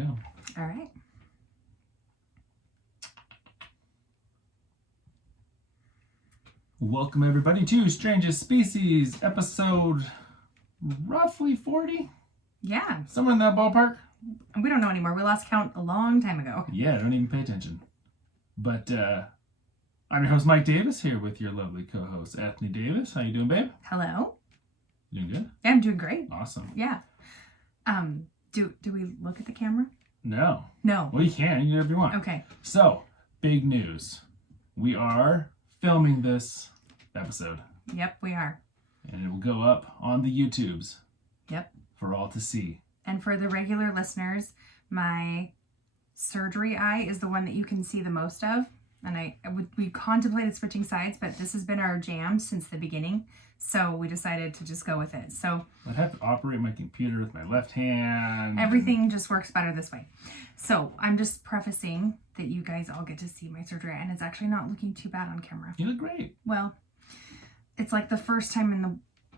you go. All right. Welcome everybody to Strangest Species, episode roughly 40? Yeah. Somewhere in that ballpark. We don't know anymore. We lost count a long time ago. Yeah, don't even pay attention. But I'm your host Mike Davis here with your lovely co-host Ethne Davis. How you doing, babe? Hello. You doing good? Yeah, I'm doing great. Awesome. Yeah. Do we look at the camera? No. No. Well, you can. You can do whatever you want. Okay. So, big news. We are filming this episode. Yep, we are. And it will go up on the YouTubes. Yep. For all to see. And for the regular listeners, my surgery eye is the one that you can see the most of. And we contemplated switching sides, but this has been our jam since the beginning. So we decided to just go with it. So I'd have to operate my computer with my left hand. Everything just works better this way. So I'm just prefacing that you guys all get to see my surgery, and it's actually not looking too bad on camera. You look great. Well, it's like the first time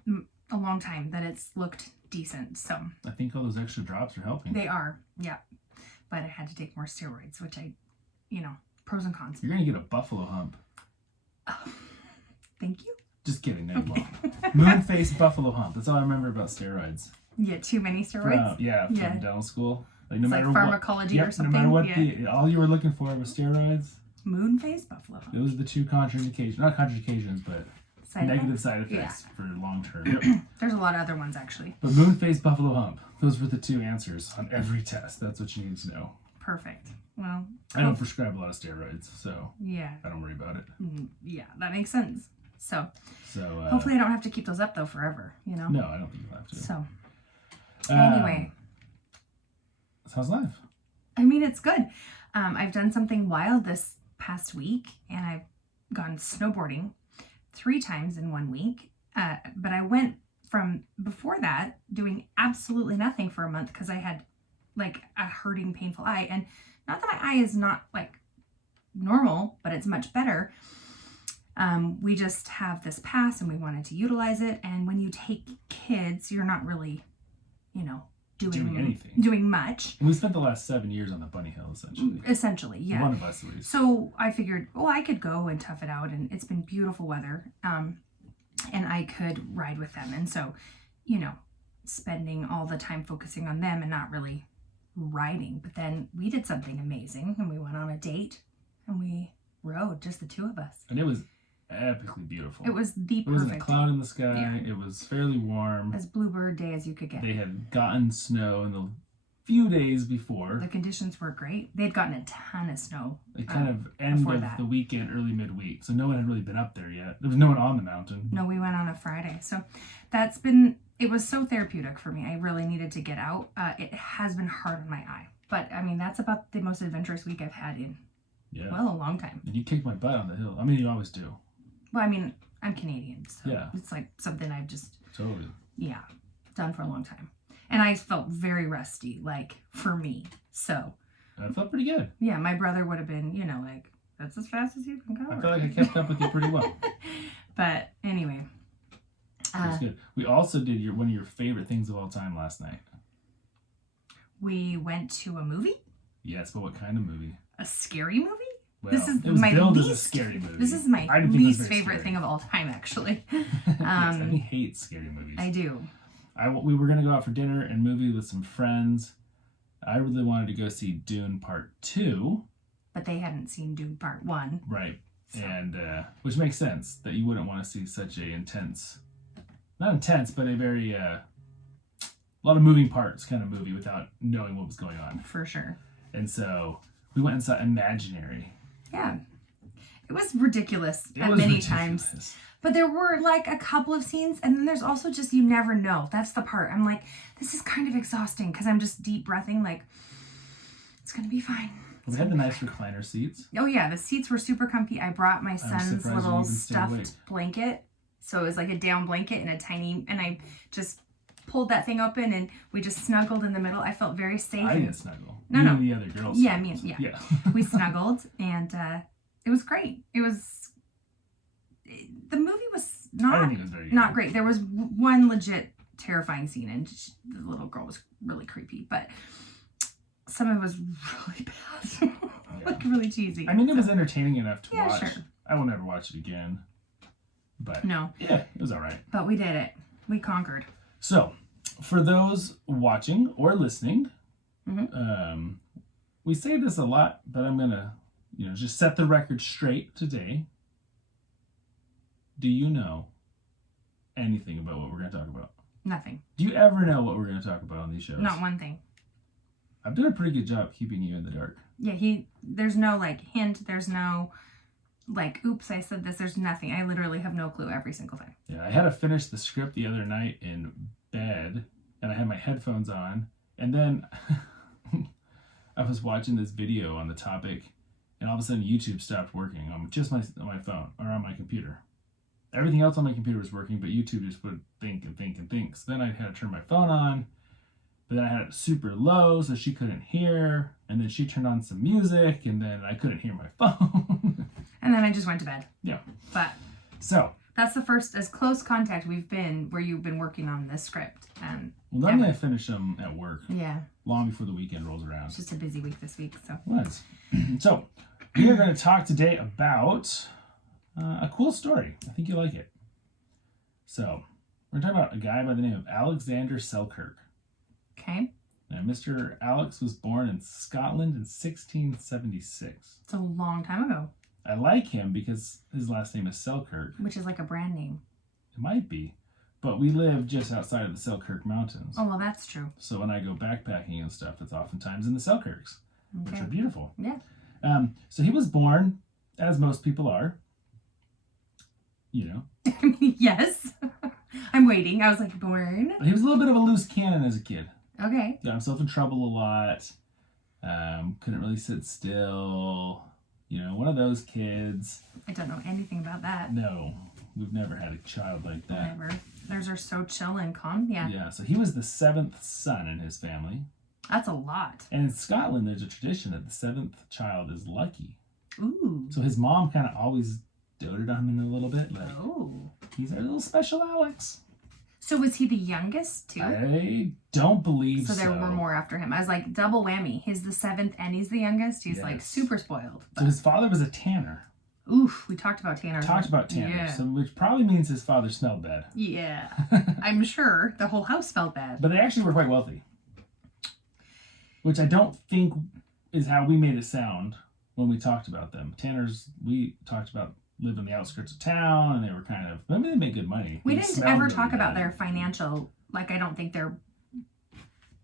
in a long time that it's looked decent. So I think all those extra drops are helping. They are, yeah. But I had to take more steroids, which pros and cons. You're going to get a buffalo hump. Oh, thank you. Just kidding. No, you won't. Moon face buffalo hump. That's all I remember about steroids. You get too many steroids? From dental school. Like, no matter like pharmacology or something. No matter what, all you were looking for was steroids. Moon face buffalo hump. Those are the two contraindications. Not contraindications, but negative side effects for long term. Yep. There's a lot of other ones, actually. But moon face buffalo hump. Those were the two answers on every test. That's what you need to know. Perfect. Well, I don't prescribe a lot of steroids, so yeah, I don't worry about it. Yeah, that makes sense. So hopefully I don't have to keep those up though forever, No, I don't think you'll have to. So anyway, how's life? I mean, it's good. I've done something wild this past week, and I've gone snowboarding 3 times in 1 week. But I went from before that doing absolutely nothing for a month because I had like a hurting, painful eye. And not that my eye is not like normal, but it's much better. We just have this pass and we wanted to utilize it. And when you take kids, you're not really, doing much. And we spent the last 7 years on the bunny hill, essentially. Essentially, yeah. One of us, at least. So I figured, I could go and tough it out, and it's been beautiful weather. And I could ride with them. And so, spending all the time focusing on them and not really riding. But then we did something amazing, and we went on a date, and we rode, just the 2 of us. And it was epically beautiful. It was the perfect. There wasn't a cloud in the sky. Yeah. It was fairly warm. As bluebird day as you could get. They had gotten snow in the few days before. The conditions were great. They'd gotten a ton of snow. It kind of end of the weekend, early midweek. So no one had really been up there yet. There was no one on the mountain. No, we went on a Friday. So it was so therapeutic for me. I really needed to get out. It has been hard on my eye. But, I mean, that's about the most adventurous week I've had in, a long time. And you kicked my butt on the hill. I mean, you always do. Well, I mean, I'm Canadian, so yeah. It's like something I've just... Totally. Yeah, done for a long time. And I felt very rusty, like, for me. So... I felt pretty good. Yeah, my brother would have been, like, that's as fast as you can go. I feel like I kept up with you pretty well. But, anyway... That's good. We also did one of your favorite things of all time last night. We went to a movie? Yes, but what kind of movie? A scary movie? Well, it was billed as a scary movie. This is my least favorite thing of all time, actually. Yes, I hate scary movies. I do. We were going to go out for dinner and movie with some friends. I really wanted to go see Dune Part 2. But they hadn't seen Dune Part 1. Right. So. And which makes sense that you wouldn't want to see such a intense... Not intense, but a very... a lot of moving parts kind of movie without knowing what was going on. For sure. And so we went and saw Imaginary. Yeah. It was ridiculous many times. But there were like a couple of scenes, and then there's also just, you never know. That's the part. I'm like, this is kind of exhausting because I'm just deep breathing like, it's going to be fine. We had the nice recliner seats. Oh yeah, the seats were super comfy. I brought my son's little stuffed blanket. So it was like a down blanket and and I just pulled that thing open and we just snuggled in the middle. I felt very safe. I didn't snuggle. No. The other girls. Yeah, yeah. We snuggled and it was great. The movie was not great. There was one legit terrifying scene and the little girl was really creepy. But some of it was really bad. Like really cheesy. I mean, it was entertaining enough to watch. Sure. I will never watch it again. But no. Yeah, it was all right. But we did it. We conquered. So, for those watching or listening, we say this a lot, but I'm gonna, just set the record straight today. Do you know anything about what we're gonna talk about? Nothing. Do you ever know what we're gonna talk about on these shows? Not one thing. I've done a pretty good job keeping you in the dark. Yeah, there's no hint, there's no oops, I said this, there's nothing. I literally have no clue every single time. Yeah, I had to finish the script the other night in bed, and I had my headphones on, and then I was watching this video on the topic, and all of a sudden YouTube stopped working on just my phone or on my computer. Everything else on my computer was working, but YouTube just would think and think and think. So then I had to turn my phone on, but then I had it super low so she couldn't hear, and then she turned on some music, and then I couldn't hear my phone. And then I just went to bed. Yeah. But so that's the first as close contact we've been where you've been working on this script. Well, normally I finish them at work. Yeah. Long before the weekend rolls around. It's just a busy week this week, so. It was. So, we are going to talk today about a cool story. I think you like it. So, we're talking about a guy by the name of Alexander Selkirk. Okay. Now, Mr. Alex was born in Scotland in 1676. It's a long time ago. I like him because his last name is Selkirk. Which is like a brand name. It might be. But we live just outside of the Selkirk Mountains. Oh, well, that's true. So when I go backpacking and stuff, it's oftentimes in the Selkirks, which are beautiful. Yeah. So he was born, as most people are, Yes. I'm waiting. I was like, born. But he was a little bit of a loose cannon as a kid. Okay. Got himself in trouble a lot. Couldn't really sit still. One of those kids. I don't know anything about that. No, we've never had a child like that. Whatever. Theirs are so chill and calm. Yeah. Yeah, so he was the 7th son in his family. That's a lot. And in Scotland, there's a tradition that the 7th child is lucky. Ooh. So his mom kind of always doted on him a little bit. Like, oh. He's our little special Alex. So was he the youngest too? I don't believe so. So there were more after him. I was like, double whammy. He's the 7th and he's the youngest. He's Yes. super spoiled. So his father was a tanner. Oof, we talked about tanners. Yeah. So which probably means his father smelled bad. Yeah. I'm sure the whole house smelled bad. But they actually were quite wealthy. Which I don't think is how we made it sound when we talked about them. Tanners, we talked about lived on the outskirts of town, and they were kind of, maybe they made good money. We They didn't smelled ever really talk about bad. their financial, I don't think they're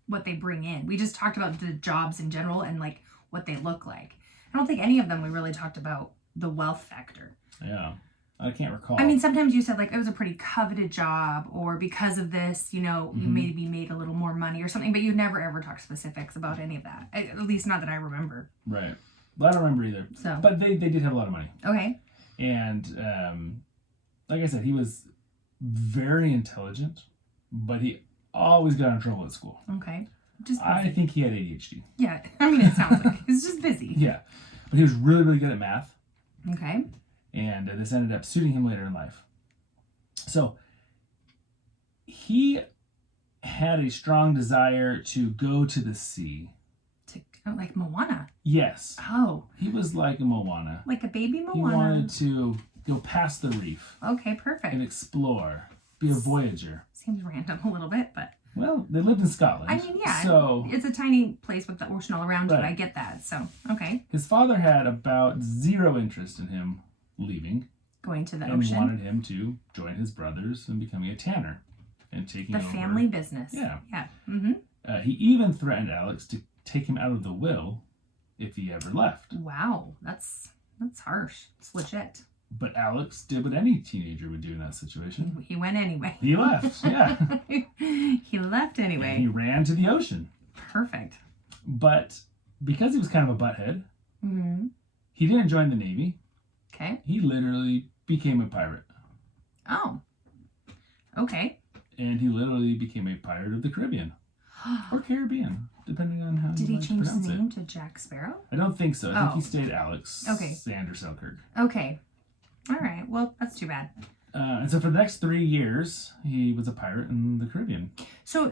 what they bring in. We just talked about the jobs in general and what they look like. I don't think any of them we really talked about the wealth factor. Yeah. I can't recall. I mean, sometimes you said it was a pretty coveted job, or because of this, you maybe made a little more money or something, but you never ever talked specifics about any of that. At least not that I remember. Right. Well, I don't remember either. So. But they did have a lot of money. Okay. And like I said, he was very intelligent, but he always got in trouble at school. Okay. Just busy. I think he had ADHD. Yeah. I mean, it sounds like he's just busy. Yeah. But he was really, really good at math. Okay. And this ended up suiting him later in life. So he had a strong desire to go to the sea. Like Moana. Yes. Oh. He was like a Moana. Like a baby Moana. He wanted to go past the reef. Okay, perfect. And explore. Be a voyager. Seems random a little bit, but. Well, they lived in Scotland. I mean, yeah. So it's a tiny place with the ocean all around right. it. I get that. So, okay. His father had about zero interest in him leaving. Going to the and ocean. wanted him to join his brothers and becoming a tanner. And taking the over. Family business. Yeah. Yeah. Mm-hmm. He even threatened Alex to take him out of the will if he ever left. Wow. That's harsh. It's legit. But Alex did what any teenager would do in that situation. He went anyway. He left, yeah. He left anyway. And he ran to the ocean. Perfect. But because he was kind of a butthead, mm-hmm. he didn't join the Navy. Okay. He literally became a pirate. Oh. Okay. And he literally became a pirate of the Caribbean. Or Caribbean, depending on how Did he like to change his pronounce name it. to Jack Sparrow? I don't think so. I think he Oh. stayed Alex. Okay. Alexander Selkirk. Okay. All right. Well, that's too bad. And so for the next 3 years, he was a pirate in the Caribbean. So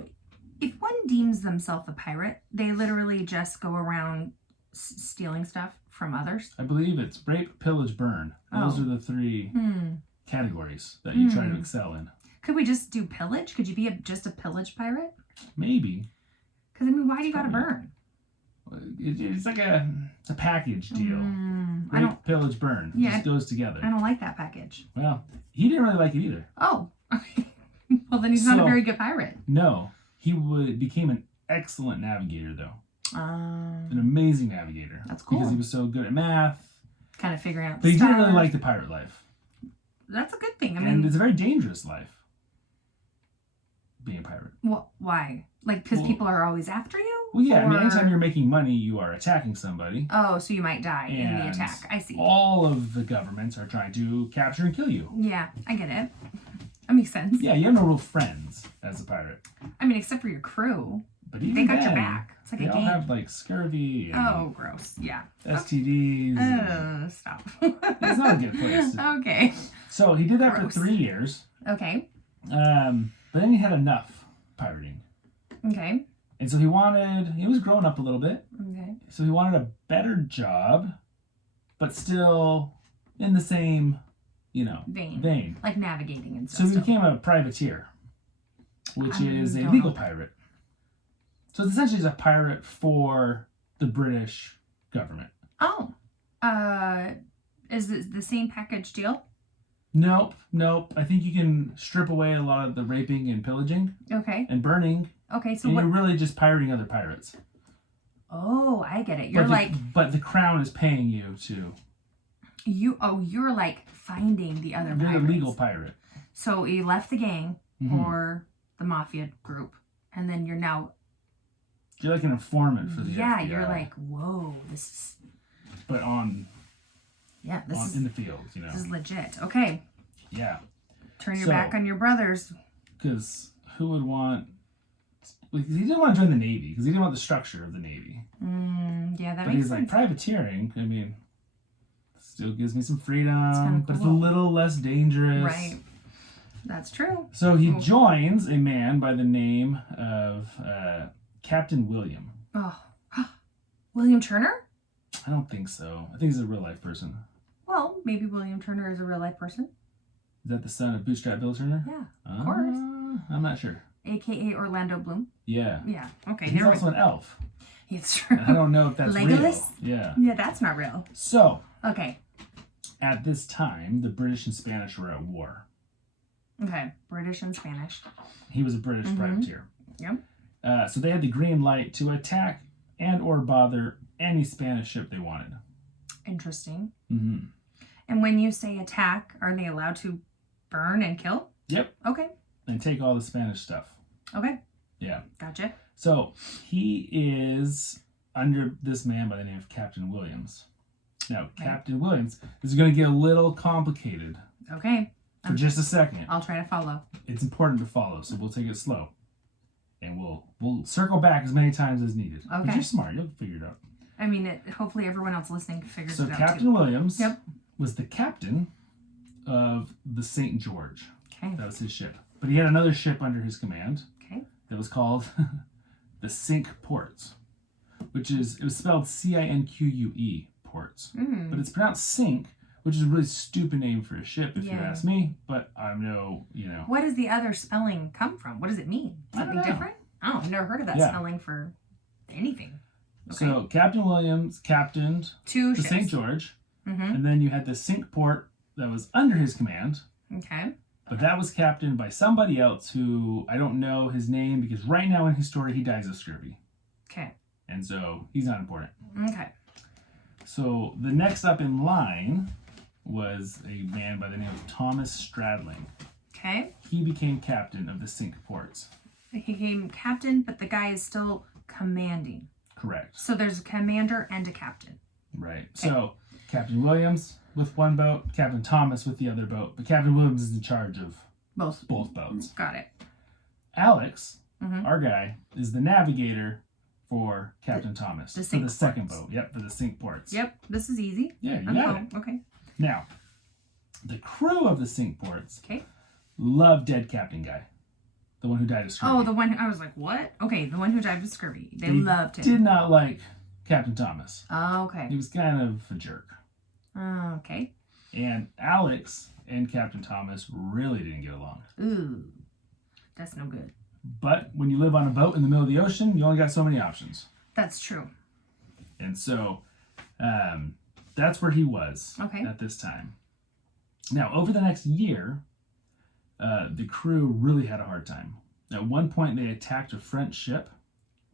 if one deems themselves a pirate, they literally just go around stealing stuff from others? I believe it's rape, pillage, burn. Those Oh. are the three categories that you try to excel in. Could we just do pillage? Could you be just a pillage pirate? Maybe. Because, I mean, why do you got to burn? It's like a package deal. I don't. Rape, pillage, burn. It Yeah, just goes together. I don't like that package. Well, he didn't really like it either. Oh. Well, then he's not a very good pirate. No. He became an excellent navigator, though. An amazing navigator. That's cool. Because he was so good at math. Kind of figuring out But the he stars. didn't really like the pirate life. That's a good thing. I And mean, it's a very dangerous life, being a pirate. well, why? Like, because people are always after you? Well, yeah. I mean, Or- anytime you're making money, you are attacking somebody. Oh, so you might die in the And attack. I see. all of the governments are trying to capture and kill you. Yeah, I get it. That makes sense. Yeah, you have no real friends as a pirate. I mean, except for your crew. But even They got your then, back. It's like they a all game. have like scurvy and Oh, gross. Yeah. STDs. Stop. It's not a good place. Okay. So he did that Gross. for 3 years. Okay. But then he had enough pirating. Okay. And so he was growing up a little bit. Okay. So he wanted a better job, but still in the same, vein. Like navigating and So stuff. he became a privateer, which is a don't legal know. pirate. So it's essentially a pirate for the British government. Oh. Is it the same package deal? Nope. I think you can strip away a lot of the raping and pillaging Okay. and burning, Okay, so and what? you're really just pirating other pirates. Oh, I get it. You're But the crown is paying you to. You're like finding the other You're pirates. the legal pirate. So you left the gang Mhm. or the mafia group, and then you're now. You're like an informant for the Yeah, FBI. you're like, whoa, this is. But This in the field, this is legit. Okay, Yeah. turn your So- back on your brothers. Because who would want... Like, he didn't want to join the Navy, because he didn't want the structure of the Navy. Yeah, that But makes he's like, sense. privateering, I mean, still gives me some freedom, kinda but it's a cool. little less dangerous. Right. That's true. So he joins a man by the name of Captain William. Oh, William Turner? I don't think so. I think he's a real life person. Well, maybe William Turner is a real life person. Is that the son of Bootstrap Bill Turner? Yeah, of course. I'm not sure. AKA Orlando Bloom. Yeah. Yeah. Okay. He's also an elf. It's true. I don't know if that's Legolas? real. Yeah. Yeah, that's not real. So, Okay. at this time, the British and Spanish were at war. Okay. British and Spanish. He was a British privateer. Yep. So they had the green light to attack and or bother any Spanish ship they wanted. Interesting. Mm-hmm. And when you say attack, are they allowed to burn and kill? Yep. Okay. And take all the Spanish stuff. Okay. Yeah. Gotcha. So he is under this man by the name of Captain Williams. Now, Captain Williams is going to get a little complicated Okay. for just a second. I'll try to follow. It's important to follow, so we'll take it slow. And we'll circle back as many times as needed. But Okay. you're smart. You'll figure it out. I mean, hopefully everyone else listening figures So it out Captain too. Williams Yep. was the captain of the St. George. Okay. That was his ship. But he had another ship under his command Okay. that was called the Cinque Ports, it was spelled Cinque ports. But it's pronounced Cinque, which is a really stupid name for a ship if you Yeah. ask me, but I'm no. What does the other spelling come from? What does it mean? I don't Something know. different? Oh, I've never heard of that Yeah. spelling for anything. Okay. So Captain Williams captained Two the ships. St. George, Mm-hmm. and then you had the Cinque Port that was under his command, Okay. but that was captained by somebody else who I don't know his name because right now in his story he dies of scurvy, Okay. and so he's not important. Okay. So the next up in line was a man by the name of Thomas Stradling. Okay. He became captain of the Cinque Ports. He became captain, but the guy is still commanding. Correct. So there's a commander and a captain. Right. So Captain Williams with one boat, Captain Thomas with the other boat, but Captain Williams is in charge of Both. both boats. Got it. Alex, Mhm. our guy, is the navigator for Captain Thomas. the for Cinque the second Ports. boat. Yep, for the Cinque Ports. Yep. This is easy. Yeah, you I'm got it. cool. Okay. Now, the crew of the Cinque Ports Okay. love dead Captain Guy. The one who died of scurvy. Oh, the one, I was like, what? Okay, the one who died of scurvy. They loved him. Did not like Captain Thomas. Oh, okay. He was kind of a jerk. Oh, okay. And Alex and Captain Thomas really didn't get along. Ooh, that's no good. But when you live on a boat in the middle of the ocean, you only got so many options. That's true. And so that's where he was at this time. Now, over the next year, the crew really had a hard time. At one point, they attacked a French ship,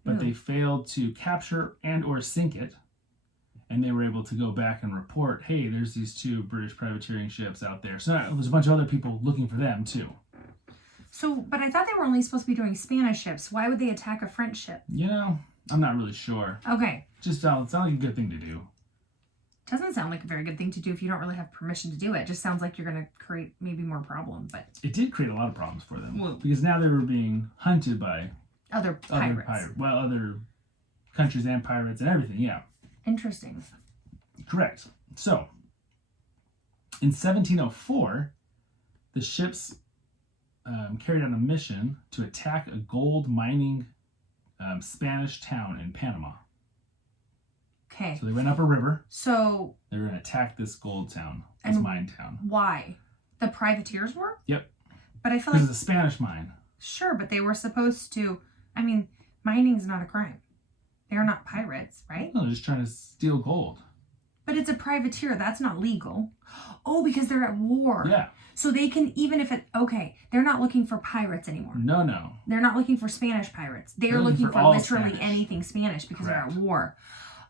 but they failed to capture and or sink it. And they were able to go back and report, hey, there's these 2 British privateering ships out there. So there's a bunch of other people looking for them, too. So, but I thought they were only supposed to be doing Spanish ships. Why would they attack a French ship? You know, I'm not really sure. Okay. Just sounds like a good thing to do. Doesn't sound like a very good thing to do if you don't really have permission to do it. Just sounds like you're going to create maybe more problems. But it did create a lot of problems for them. Well, because now they were being hunted by other pirates. Other countries and pirates and everything, yeah. Interesting. Correct. So, in 1704, the ships carried on a mission to attack a gold mining Spanish town in Panama. Okay. So they went up a river. So they were going to attack this gold town, this mine town. Why? The privateers were? Yep. But I feel like... This is a Spanish mine. Sure, but they were supposed to... I mean, mining's not a crime. They're not pirates, right? No, they're just trying to steal gold. But it's a privateer. That's not legal. Oh, because they're at war. Yeah. So they can, even if it... Okay, they're not looking for pirates anymore. No. They're not looking for Spanish pirates. They're looking for literally Spanish. anything Spanish because Correct. they're at war.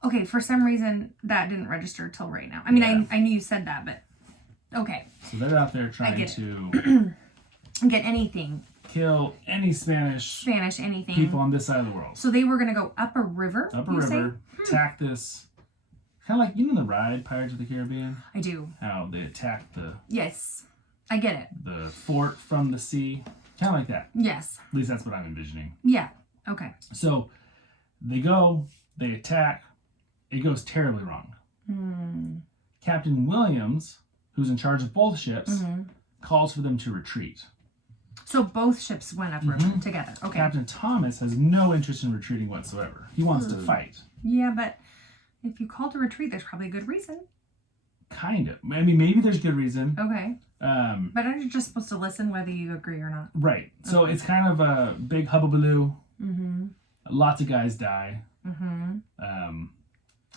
Okay, for some reason, that didn't register till right now. I mean, yeah. I knew you said that, but... Okay. So they're out there trying to... get anything. Kill any Spanish anything. people on this side of the world. So they were going to go up a river, attack this... Kind of like, you know the ride, Pirates of the Caribbean? I do. How they attack the... Yes, I get it. The fort from the sea. Kind of like that. Yes. At least that's what I'm envisioning. Yeah, okay. So, they go, they attack, it goes terribly wrong. Captain Williams, who's in charge of both ships, calls for them to retreat. So both ships went upriver together. Okay. Captain Thomas has no interest in retreating whatsoever. He wants to fight. Yeah, but if you call to retreat, there's probably a good reason. Kind of. I mean, maybe there's good reason. Okay. But aren't you just supposed to listen whether you agree or not? Right. So it's kind of a big hubbubaloo. Lots of guys die.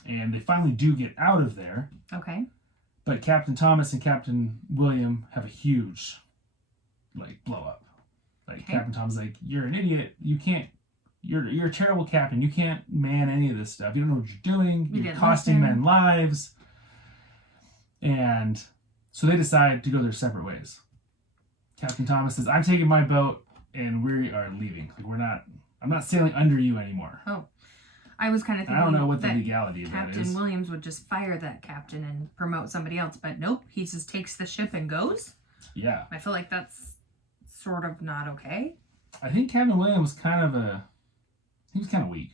And they finally do get out of there. Okay. But Captain Thomas and Captain William have a huge, blow up. Captain Thomas is like, you're an idiot. You can't, you're a terrible captain. You can't man any of this stuff. You don't know what you're doing. You're costing men lives. And so they decide to go their separate ways. Captain Thomas says, I'm taking my boat and we are leaving. I'm not sailing under you anymore. Oh. I was kind of thinking I don't know what the legality of that is. Captain Williams would just fire that captain and promote somebody else, but nope, he just takes the ship and goes? Yeah. I feel like that's sort of not okay. I think Captain Williams was kind of weak.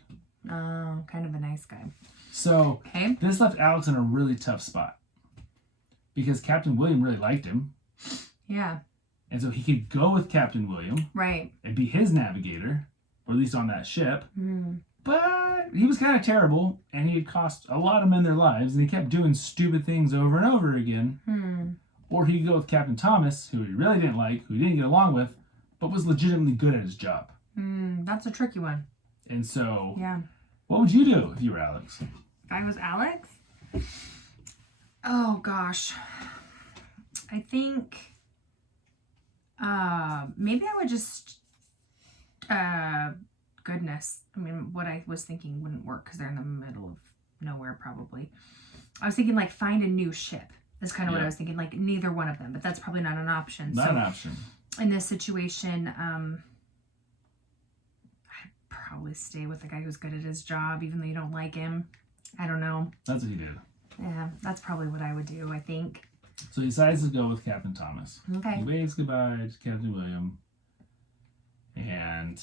Oh, kind of a nice guy. So, okay. This left Alex in a really tough spot. Because Captain William really liked him. Yeah. And so he could go with Captain William. Right. And be his navigator, or at least on that ship. But he was kind of terrible, and he had cost a lot of men their lives, and he kept doing stupid things over and over again. Or he could go with Captain Thomas, who he really didn't like, who he didn't get along with, but was legitimately good at his job. That's a tricky one. And so, yeah. What would you do if you were Alex? If I was Alex? Oh, gosh. I think maybe I would just... goodness. I mean, what I was thinking wouldn't work because they're in the middle of nowhere, probably. I was thinking, find a new ship. That's kind of what I was thinking. Neither one of them. But that's probably not an option. Not an option. In this situation, I'd probably stay with the guy who's good at his job, even though you don't like him. I don't know. That's what he did. Yeah, that's probably what I would do, I think. So he decides to go with Captain Thomas. Okay. He waves goodbye to Captain William. And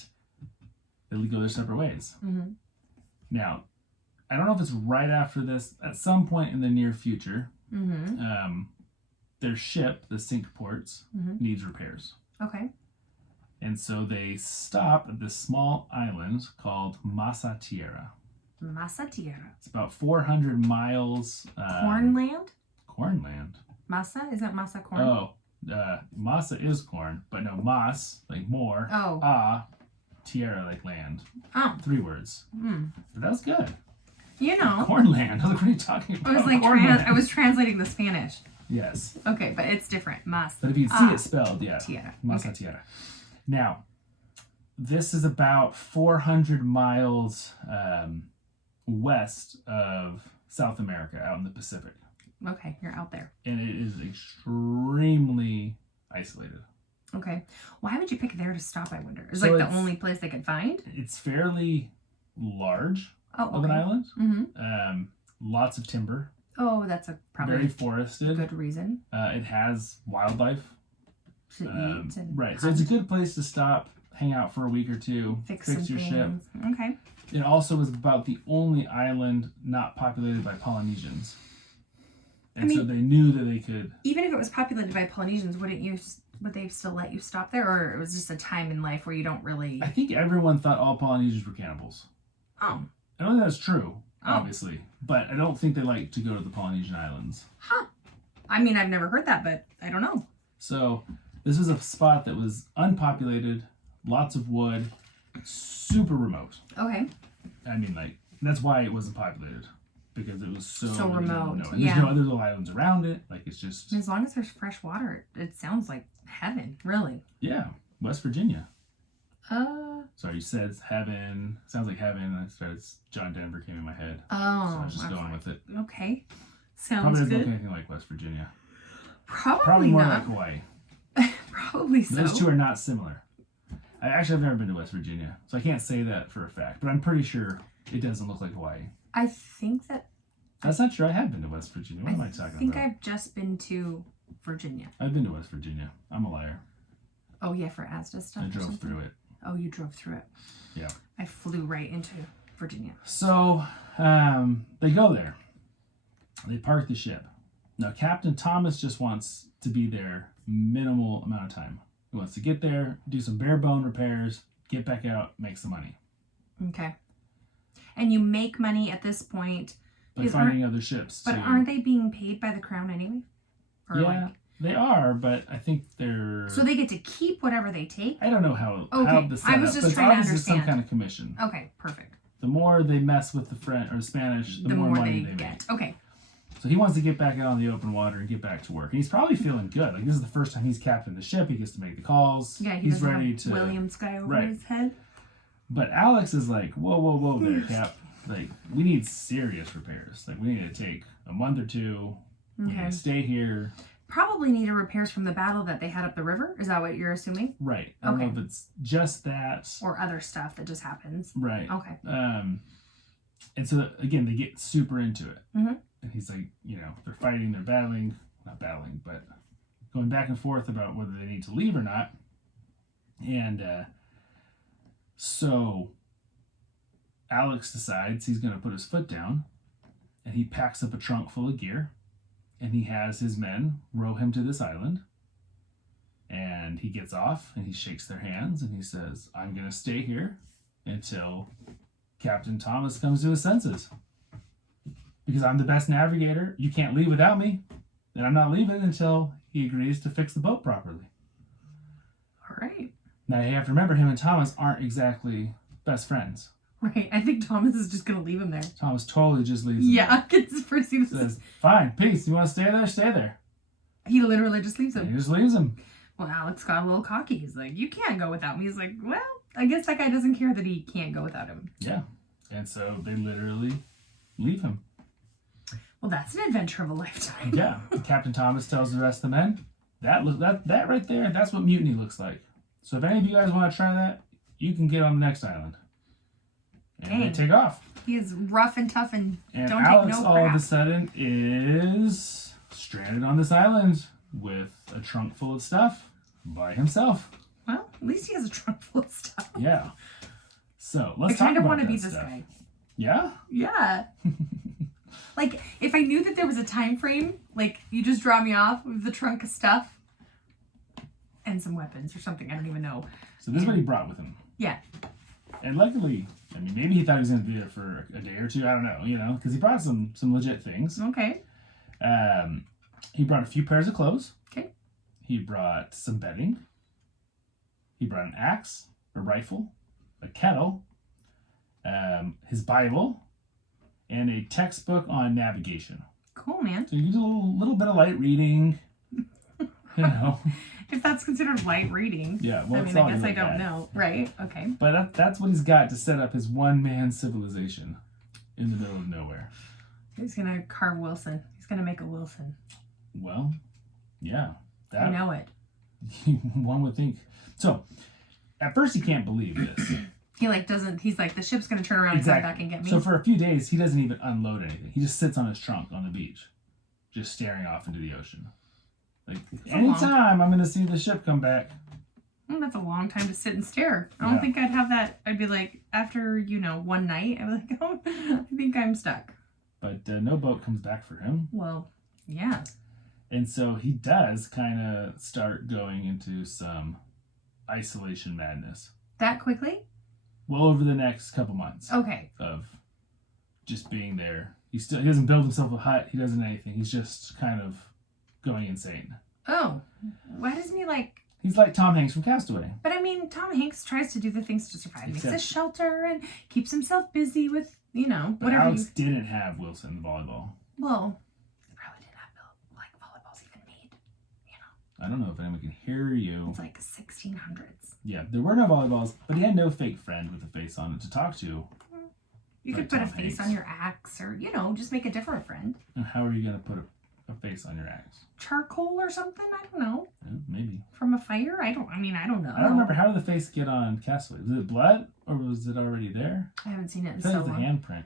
they go their separate ways. Now, I don't know if it's right after this. At some point in the near future, their ship, the Cinque Ports, needs repairs. Okay. And so they stop at this small island called Masa Tierra. Masa Tierra. It's about 400 miles. Cornland? Cornland. Masa? Is that masa corn? Oh, masa is corn, but no, mas, like more. Oh. Tierra, like land. Oh. 3 words. Mm. But that was good. You know. Cornland. What are you talking about? I was like, I was translating the Spanish. Yes. Okay, but it's different. Mas. But if you see it spelled, yeah. Tierra. Masa Okay. Tierra. Now, this is about 400 miles west of South America, out in the Pacific. Okay, you're out there. And it is extremely isolated. Okay. Why would you pick there to stop, I wonder? Is So like the it's- only place they could find? It's fairly large Oh, of an okay. island. Mm-hmm. Lots of timber. Oh, that's a probably Very forested. a good reason It has wildlife. to eat and Right. So it's a good place to stop, hang out for a week or two, fix your ship. things. Okay. It also was about the only island not populated by Polynesians. And so they knew that they could. Even if it was populated by Polynesians, would they still let you stop there, or it was just a time in life where you don't really? I think everyone thought all Polynesians were cannibals. Oh. I don't think that's true, Oh. obviously, but I don't think they like to go to the Polynesian islands. Huh. I mean, I've never heard that, but I don't know. So this was a spot that was unpopulated, lots of wood, super remote. Okay. I mean, like, that's why it wasn't populated, because it was so remote. And there's Yeah. no other little islands around it. Like, it's just As long as there's fresh water, it sounds like heaven, really. yeah, West Virginia. Sorry, you said heaven. Sounds like heaven. I started. John Denver came in my head. So I was just going with it. Okay. Probably Sounds doesn't look good. anything like West Virginia. Probably more not. like Hawaii. Probably so. Those two are not similar. I've never been to West Virginia, so I can't say that for a fact. But I'm pretty sure it doesn't look like Hawaii. I think that. That's not true. I have been to West Virginia. What am I talking about? I think I've just been to Virginia. I've been to West Virginia. I'm a liar. Oh yeah, for ASDA stuff. I or drove something? through it. Oh, you drove through it. Yeah. I flew right into Virginia. So they go there. They park the ship. Now, Captain Thomas just wants to be there minimal amount of time. He wants to get there, do some bare bone repairs, get back out, make some money. Okay. And you make money at this point. By finding other ships. But aren't they being paid by the crown anyway? Or yeah, they are, but I think they're... So they get to keep whatever they take? I don't know how Okay, the I was setup, just but trying to obviously some understand. kind of commission. Okay, perfect. The more they mess with the French or Spanish, the more money they get. make. Okay. So he wants to get back out on the open water and get back to work. And he's probably feeling good. Like, this is the first time he's captained the ship. He gets to make the calls. Yeah, he's doesn't ready have to... William Sky over Right. his head. But Alex is like, whoa there, Cap. Like, we need serious repairs. Like, we need to take a month or two. We need Okay. to stay here. Probably needed repairs from the battle that they had up the river. Is that what you're assuming? Right. I don't know Okay. if it's just that. Or other stuff that just happens. Right. Okay. And so, again, they get super into it. Mm-hmm. And he's like, they're fighting, they're battling. Not battling, but going back and forth about whether they need to leave or not. And so Alex decides he's going to put his foot down. And he packs up a trunk full of gear. And he has his men row him to this island. And he gets off and he shakes their hands and he says, I'm going to stay here until Captain Thomas comes to his senses. Because I'm the best navigator. You can't leave without me. And I'm not leaving until he agrees to fix the boat properly. All right. Now you have to remember, him and Thomas aren't exactly best friends. Right. I think Thomas is just going to leave him there. Thomas totally just leaves him Yeah. there. I can foresee this. Says, fine, peace. You want to stay there? Stay there. He literally just leaves And him. he just leaves him. Well, Alex got a little cocky. He's like, you can't go without me. He's like, well, I guess that guy doesn't care that he can't go without him. Yeah. And so they literally leave him. Well, that's an adventure of a lifetime. Yeah. Captain Thomas tells the rest of the men, that right there, that's what mutiny looks like. So if any of you guys want to try that, you can get on the next island. And Dang. they take off. He is rough and tough and And don't Alex take no all of crap. a sudden is stranded on this island with a trunk full of stuff by himself. Well, at least he has a trunk full of stuff. Yeah. So let's I talk kind of about want to that be this stuff. guy. Yeah? Yeah. Like, if I knew that there was a time frame, like, you just draw me off with the trunk of stuff, and some weapons or something. I don't even know. So this is what he brought with him. Yeah. And luckily, I mean, maybe he thought he was going to be there for a day or two. I don't know, because he brought some legit things. Okay. He brought a few pairs of clothes. Okay. He brought some bedding. He brought an axe, a rifle, a kettle, his Bible, and a textbook on navigation. Cool, man. So you do a little bit of light reading, If that's considered light reading. Yeah, well, I mean, I guess I don't know. Right, okay. But that's what he's got to set up his one-man civilization in the middle of nowhere. He's going to carve Wilson. He's going to make a Wilson. Well, yeah. I know it. One would think. So, at first he can't believe this. He's like, the ship's going to turn around and come back and get me. So for a few days, he doesn't even unload anything. He just sits on his trunk on the beach, just staring off into the ocean. Like, anytime I'm going to see the ship come back. Well, that's a long time to sit and stare. I don't think I'd have that. I'd be like, after, one night, I'd be like, oh, I think I'm stuck. But no boat comes back for him. Well, yeah. And so he does kind of start going into some isolation madness. That quickly? Well, over the next couple months. Okay. Of just being there. He doesn't build himself a hut. He doesn't anything. He's just kind of going insane. Oh. Why doesn't he He's like Tom Hanks from Castaway. But I mean, Tom Hanks tries to do the things to survive. Makes a shelter and keeps himself busy with, whatever. But Alex didn't have Wilson volleyball. Well, he probably didn't have volleyballs even made, I don't know if anyone can hear you. It's like 1600s. Yeah, there were no volleyballs, but he had no fake friend with a face on it to talk to. You could put a face on your axe or, just make a different friend. And how are you going to put a face on your axe? Charcoal or something? I don't know. Yeah, maybe. From a fire? I don't know. I don't remember. How did the face get on Castaway? Was it blood or was it already there? I haven't seen it in so long. It was a handprint.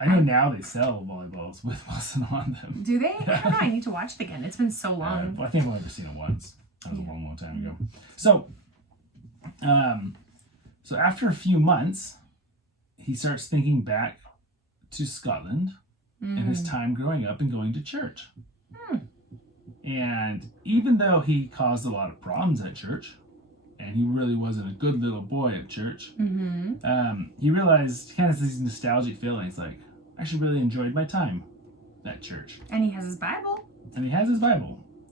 I know now they sell volleyballs with Wilson on them. Do they? I don't know. I need to watch it again. It's been so long. I think I've only ever seen it once. That was a long, long time ago. So, so after a few months, he starts thinking back to Scotland and his time growing up and going to church. And even though he caused a lot of problems at church, and he really wasn't a good little boy at church, he realized kind of these nostalgic feelings, like, I actually really enjoyed my time at church. And he has his Bible.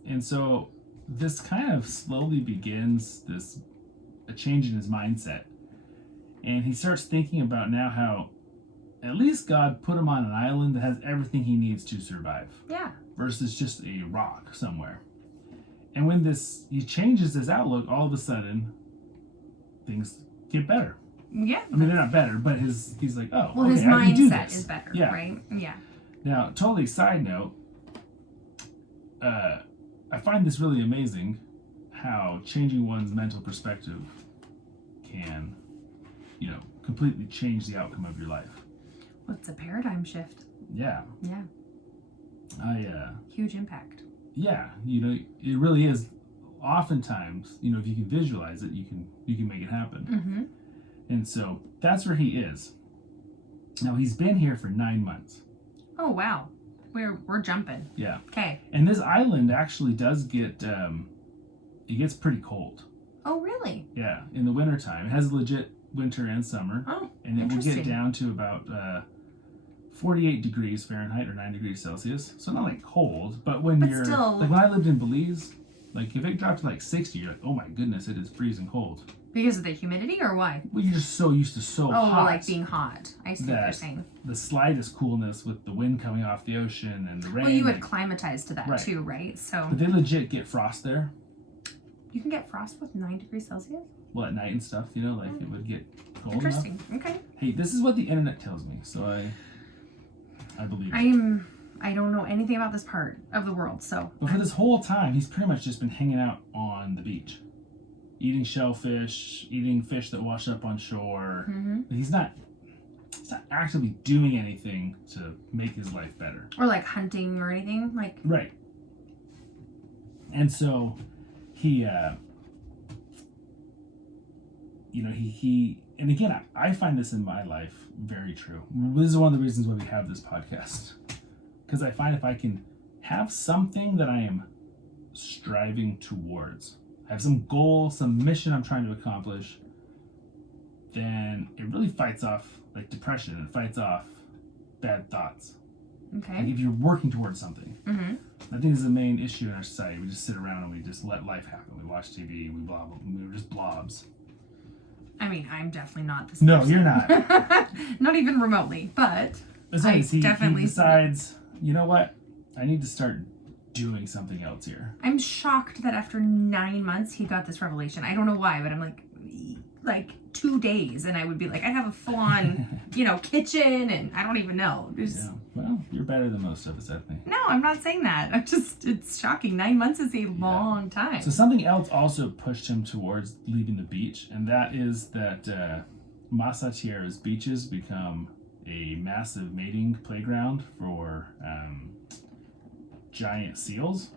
And so this kind of slowly begins a change in his mindset. And he starts thinking about now how at least God put him on an island that has everything he needs to survive. Yeah. Versus just a rock somewhere. And when he changes his outlook, all of a sudden, things get better. Yeah. I mean, they're not better, but he's like, oh, well, okay, his mindset is better, right? Yeah. Now, totally side note, I find this really amazing how changing one's mental perspective can, completely change the outcome of your life. Well, it's a paradigm shift. Yeah. Yeah. Huge impact. Yeah, it really is. Oftentimes, if you can visualize it, you can make it happen. And so that's where he is. Now he's been here for 9 months. Oh wow, we're jumping. Yeah. Okay. And this island actually does get it gets pretty cold. Oh really? Yeah, in the wintertime. It has a legit winter and summer. Oh, and it will get down to about 48 degrees Fahrenheit or 9 degrees Celsius. So not like cold, but when you're still, like when I lived in Belize, like if it dropped to like 60, you're like, oh my goodness, it is freezing cold. Because of the humidity or why? Well, you're just so used to hot. Oh, like being hot. I see what you're saying. The slightest coolness with the wind coming off the ocean and the rain. Well, you would climatize to that too, right? So. But they legit get frost there. You can get frost with 9 degrees Celsius? Well, at night and stuff, like it would get cold Interesting. enough. Okay. Hey, this is what the internet tells me, so I believe it. I don't know anything about this part of the world, so. But for this whole time, he's pretty much just been hanging out on the beach. Eating shellfish, eating fish that wash up on shore. He's not actively doing anything to make his life better. Or like hunting or anything, like. Right. And so he and again, I find this in my life very true. This is one of the reasons why we have this podcast. Because I find if I can have something that I am striving towards, I have some goal, some mission I'm trying to accomplish, then it really fights off like depression and fights off bad thoughts. Okay. Like if you're working towards something. Mm-hmm. I think this is the main issue in our society. We just sit around and we just let life happen. We watch TV, we blah blah, we're just blobs. I mean, I'm definitely not this No, person. you're not. Not even remotely, but Besides, I he definitely decides, you know what? I need to start doing something else here. I'm shocked that after 9 months he got this revelation. I don't know why, but I'm like 2 days, and I would be like, I have a full-on, kitchen, and I don't even know. Yeah. Well, you're better than most of us, I think. No, I'm not saying that. It's shocking. 9 months is a long time. So something else also pushed him towards leaving the beach, and that is that Masa Tierra's beaches become a massive mating playground for giant seals.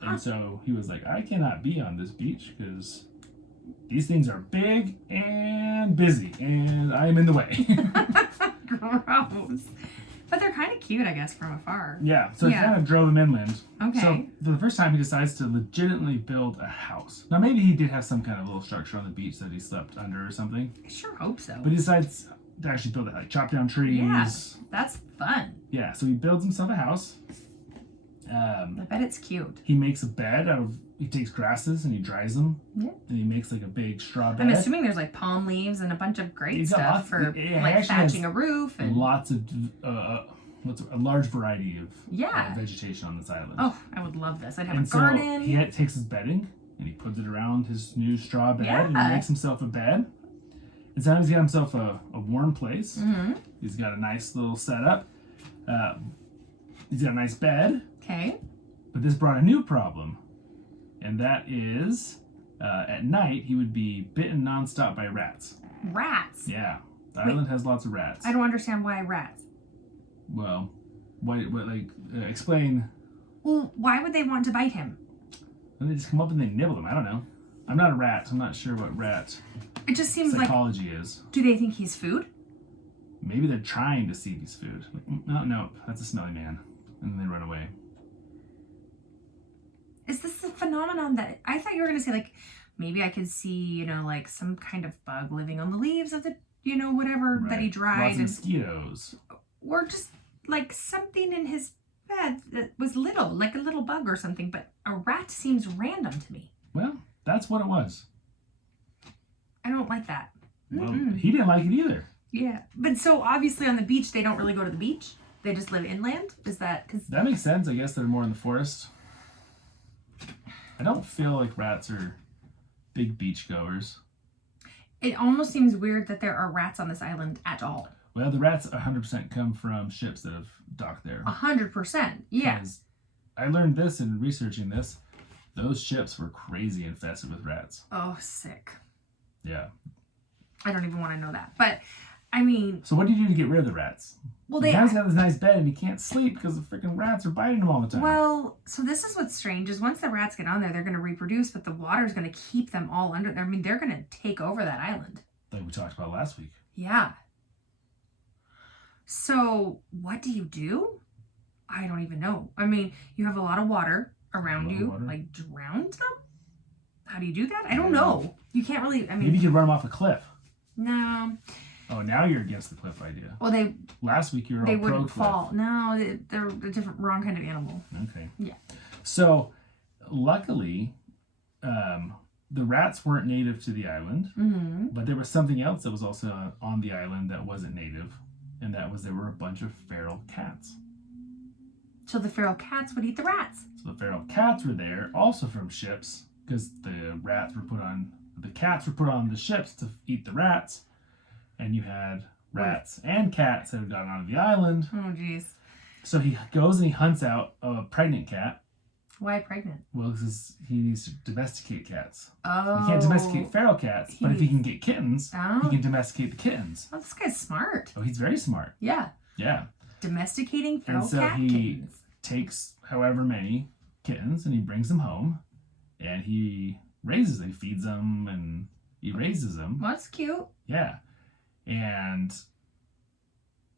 And so he was like, I cannot be on this beach because these things are big and busy, and I am in the way. Gross. But they're kind of cute, I guess, from afar. Yeah, so he kind of drove him inland. Okay. So for the first time, he decides to legitimately build a house. Now, maybe he did have some kind of little structure on the beach that he slept under or something. I sure hope so. But he decides to actually build it, like chop down trees. Yeah, that's fun. Yeah, so he builds himself a house. I bet it's cute. He makes a bed he takes grasses and he dries them. Yeah. And he makes like a big straw bed. I'm assuming there's like palm leaves and a bunch of great stuff for like thatching a roof and lots of a large variety of vegetation on this island. Oh, I would love this. I'd have and a garden. So he takes his bedding and he puts it around his new straw bed and he makes himself a bed. And so he's got himself a warm place. Mm-hmm. He's got a nice little setup. He's got a nice bed. Okay. But this brought a new problem. And that is, at night, he would be bitten nonstop by rats. Rats? Yeah. The island has lots of rats. I don't understand why rats. Well, explain. Well, why would they want to bite him? Then they just come up and they nibble him. I don't know. I'm not a rat, so I'm not sure what rat it just seems psychology is. Do they think he's food? Maybe they're trying to see if he's food. Like, no, that's a smelly man. And then they run away. Is this a phenomenon that I thought you were going to say, like, maybe I could see, like some kind of bug living on the leaves of the, whatever that he dried. Lots of mosquitoes. Or just like something in his bed that was little, like a little bug or something. But a rat seems random to me. Well, that's what it was. I don't like that. Well, he didn't like it either. Yeah. But so obviously on the beach, they don't really go to the beach. They just live inland. Is that because that makes sense? I guess they're more in the forest. I don't feel like rats are big beachgoers. It almost seems weird that there are rats on this island at all. Well, the rats 100% come from ships that have docked there. 100%, yeah. Because I learned this in researching this. Those ships were crazy infested with rats. Oh, sick. Yeah. I don't even want to know that. But, I mean... So what do you do to get rid of the rats? Well, the guy's got this nice bed and he can't sleep because the freaking rats are biting him all the time. Well, so this is what's strange is once the rats get on there, they're going to reproduce, but the water's going to keep them all under. I mean, they're going to take over that island. Like we talked about last week. Yeah. So what do you do? I don't even know. I mean, you have a lot of water around you. Like, drown them? How do you do that? I don't know. You can't really, I mean... Maybe you could run them off a cliff. No. Oh, now you're against the cliff idea. Well, last week you were all pro-cliff. They wouldn't fall. No, they're a wrong kind of animal. Okay. Yeah. So, luckily, the rats weren't native to the island, but there was something else that was also on the island that wasn't native, and that was there were a bunch of feral cats. So the feral cats would eat the rats. So the feral cats were there, also from ships, because the cats were put on the ships to eat the rats. And you had rats and cats that had gotten onto the island. Oh, jeez. So he goes and he hunts out a pregnant cat. Why pregnant? Well, because he needs to domesticate cats. Oh. He can't domesticate feral cats, but if he can get kittens, he can domesticate the kittens. Oh, this guy's smart. Oh, he's very smart. Yeah. Yeah. Domesticating feral cat he kittens. Takes however many kittens and he brings them home and he raises them. He feeds them and he raises them. Well, that's cute. Yeah. And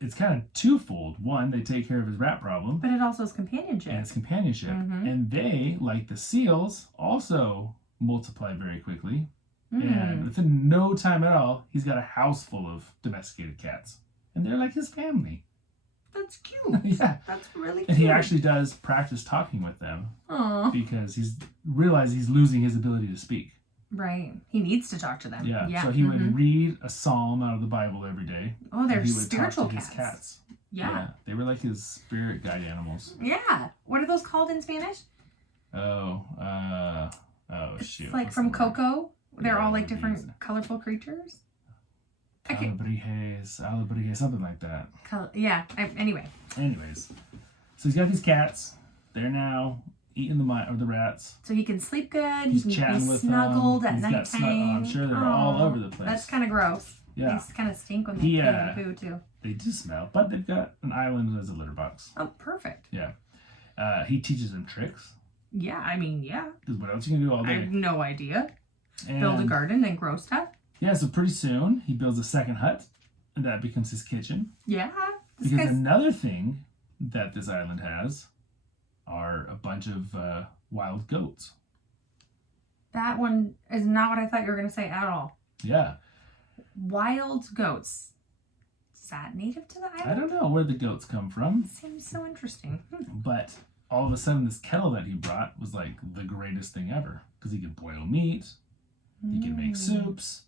it's kind of twofold. One, they take care of his rat problem. But it also is companionship. And it's companionship. And they, like the seals, also multiply very quickly. And within no time at all, he's got a house full of domesticated cats. And they're like his family. That's cute. Yeah. That's really cute. And he actually does practice talking with them. Aww. Because he's realized he's losing his ability to speak. Right. He needs to talk to them. Yeah. So he would read a psalm out of the Bible every day. Oh, they're he would spiritual talk to cats. his cats. Yeah. They were like his spirit guide animals. Yeah. What are those called in Spanish? Shoot. It's like What's from the word? Coco. They're all like Geez. different colorful creatures. Alebrijes, something like that. Anyway. Anyways, so he's got these cats. They're now eating the rats. So he can sleep good. He's he can chatting be with snuggled them. at nighttime. I'm sure they're all over the place. That's kind of gross. Yeah. They kind of stink when they pee and poo too. They do smell, but they've got an island as a litter box. Oh, perfect. Yeah. He teaches them tricks. Yeah, I mean, yeah. Because what else you can do all day? I have no idea. And Build a garden and grow stuff. yeah, so pretty soon he builds a second hut, and that becomes his kitchen. Yeah. Because another thing that this island has are a bunch of wild goats. That one is not what I thought you were going to say at all. Yeah. Wild goats. Is that native to the island? I don't know where the goats come from. Seems so interesting. But all of a sudden this kettle that he brought was like the greatest thing ever. Because he could boil meat. He can make soups.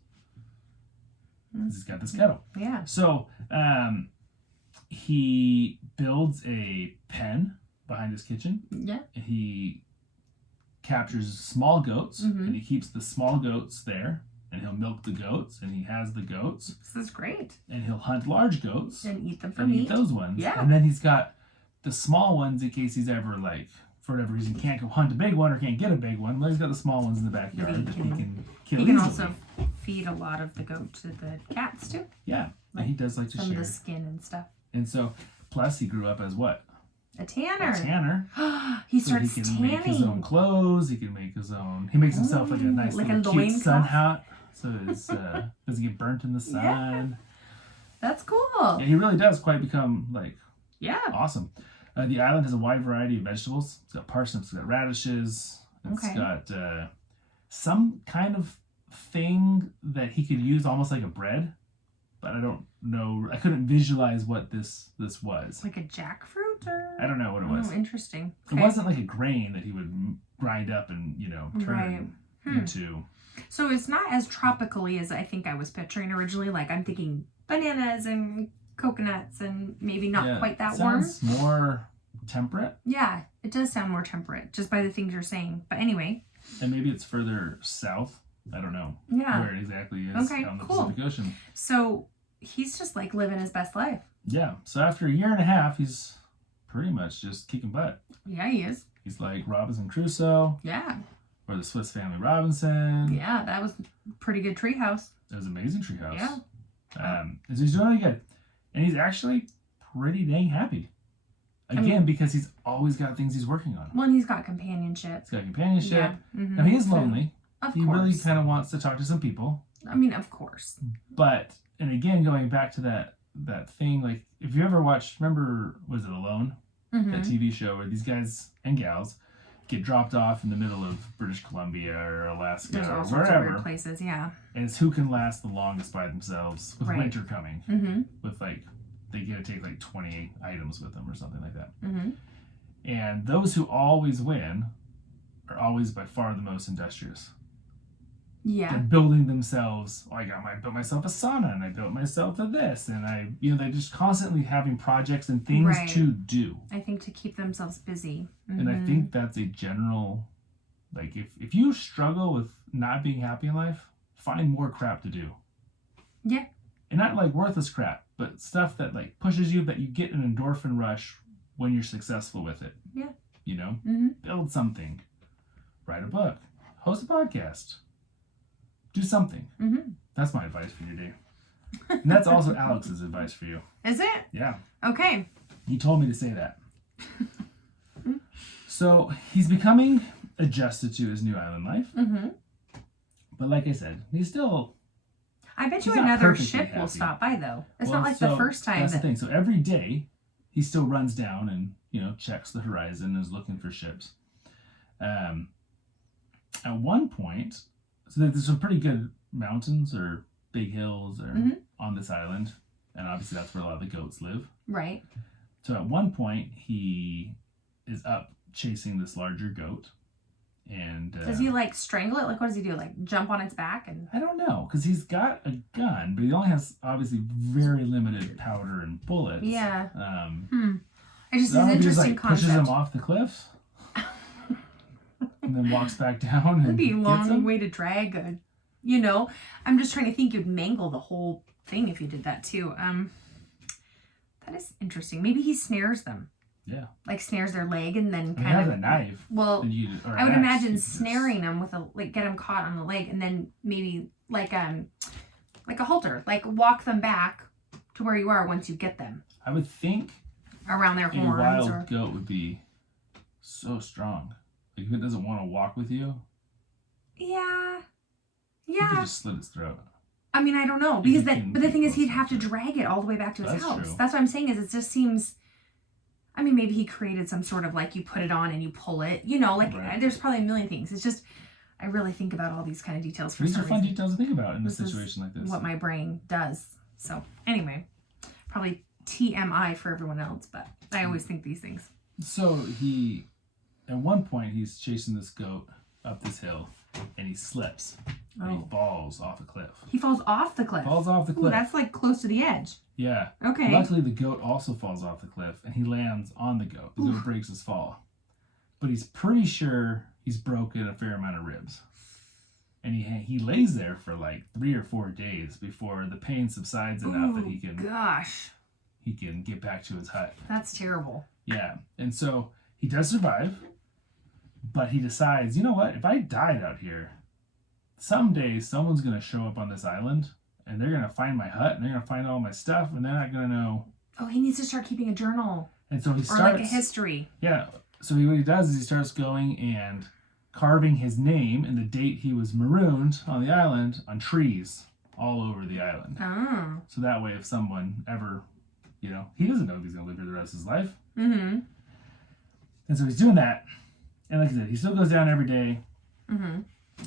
He's got this kettle. Yeah. So he builds a pen behind his kitchen. Yeah. And he captures small goats. And he keeps the small goats there. And he'll milk the goats. And he has the goats. This is great. And he'll hunt large goats. And eat them for and meat. eat those ones. Yeah. And then he's got the small ones in case he's ever like, for whatever reason, can't go hunt a big one or can't get a big one. Well, he's got the small ones in the backyard that he can kill He can easily. also feed a lot of the goat to the cats too. Yeah, and he does like to Some share. of the skin and stuff. And so, plus he grew up as what? A tanner. A tanner. He So starts he can tanning. make his own clothes. He can make his own. He makes himself like a nice like a little cute loincloth? sun hat, so it doesn't get burnt in the sun. Yeah. That's cool. Yeah, he really does quite become like awesome. The island has a wide variety of vegetables. It's got parsnips, it's got radishes. It's got some kind of thing that he could use almost like a bread, but I don't know. I couldn't visualize what this was. Like a jackfruit or? I don't know what it was. Oh, interesting. It wasn't like a grain that he would grind up and, turn it into. So it's not as tropically as I think I was picturing originally. Like I'm thinking bananas and coconuts and maybe not quite that warm. Sounds more temperate. Yeah, it does sound more temperate just by the things you're saying. But anyway. And maybe it's further south. I don't know where it exactly is on the Pacific Ocean. So he's just like living his best life. Yeah. So after a year and a half, he's pretty much just kicking butt. Yeah, he is. He's like Robinson Crusoe. Yeah. Or the Swiss Family Robinson. Yeah, that was a pretty good treehouse. It was an amazing treehouse. Yeah. And so he's doing really good. And he's actually pretty dang happy. Again, because he's always got things he's working on. Well, and he's got companionship. He's got companionship. Yeah. Mm-hmm. Now, he is lonely. Of he course. really kind of wants to talk to some people. I mean, of course. But, and again, going back to that thing, like, if you ever watched, remember, was it Alone? Mm-hmm. That TV show where these guys and gals get dropped off in the middle of British Columbia or Alaska There's or all sorts of wherever. weird places, yeah. And it's who can last the longest by themselves with winter coming. Mm-hmm. With like, they get to take like 28 items with them or something like that. Mm-hmm. And those who always win are always by far the most industrious. Yeah. They're building themselves. I built myself a sauna and I built myself a this. And they're just constantly having projects and things to do. I think to keep themselves busy. Mm-hmm. And I think that's a general, like if you struggle with not being happy in life, find more crap to do. Yeah. And not like worthless crap, but stuff that like pushes you, that you get an endorphin rush when you're successful with it. Yeah. Mm-hmm. Build something. Write a book. Host a podcast. Do something. Mm-hmm. That's my advice for you today. And that's also Alex's advice for you. Is it? Yeah. Okay. He told me to say that. So he's becoming adjusted to his new island life. Mm-hmm. But like I said, he's still... I bet you He's not another perfectly ship will happy. stop by, though. It's Well, not like the so first time. That's the thing. So every day, he still runs down and, checks the horizon and is looking for ships. At one point, so there's some pretty good mountains or big hills or on this island. And obviously that's where a lot of the goats live. Right. So at one point, he is up chasing this larger goat. And does he like strangle it? Like, what does he do? Like jump on its back? And I don't know, because he's got a gun, but he only has obviously very limited powder and bullets. Yeah. It just is an an interesting just, like, concept. Pushes him off the cliffs, and then walks back down. That'd and be a gets long him. way to drag a. I'm just trying to think. You'd mangle the whole thing if you did that too. That is interesting. Maybe he snares them. Yeah. Like snares their leg and then He has a knife. Well, or I would axe, imagine you could snaring them with get them caught on the leg and then maybe like a halter, like walk them back to where you are once you get them. I would think around their a horns. wild goat would be so strong. Like if it doesn't want to walk with you, Yeah. you could just slit its throat. I mean, I don't know because but the thing is, he'd have to drag it all the way back to his house. True. That's what I'm saying. Is it just seems. I mean, maybe he created some sort of like you put it on and you pull it. Right. There's probably a million things. It's just I really think about all these kind of details for These some are fun reason. details to think about in a This is situation like this. What my brain does. So anyway, probably TMI for everyone else, but I always think these things. So at one point, he's chasing this goat up this hill, and he slips. And he falls off a cliff. He falls off the cliff. Ooh, that's like close to the edge. Yeah. Okay. Luckily, the goat also falls off the cliff, and he lands on the goat. The goat breaks his fall. But he's pretty sure he's broken a fair amount of ribs. And he lays there for like 3 or 4 days before the pain subsides enough that he can get back to his hut. That's terrible. Yeah. And so he does survive, but he decides, you know what? If I died out here, someday someone's going to show up on this island, and they're going to find my hut, and they're going to find all my stuff, and they're not going to know. Oh, he needs to start keeping a journal. And so he starts. Or like a history. Yeah. So what he does is he starts going and carving his name and the date he was marooned on the island on trees all over the island. Oh. So that way, if someone ever, he doesn't know if he's going to live here the rest of his life. Mm-hmm. And so he's doing that. And like I said, he still goes down every day. Mm-hmm.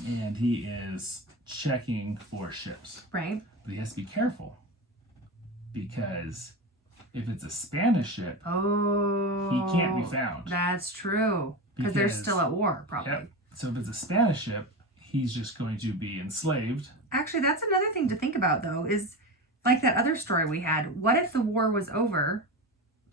And he is checking for ships. Right. But he has to be careful. Because if it's a Spanish ship, he can't be found. That's true. Because they're still at war, probably. Yep. So if it's a Spanish ship, he's just going to be enslaved. Actually, that's another thing to think about, though, is like that other story we had. What if the war was over?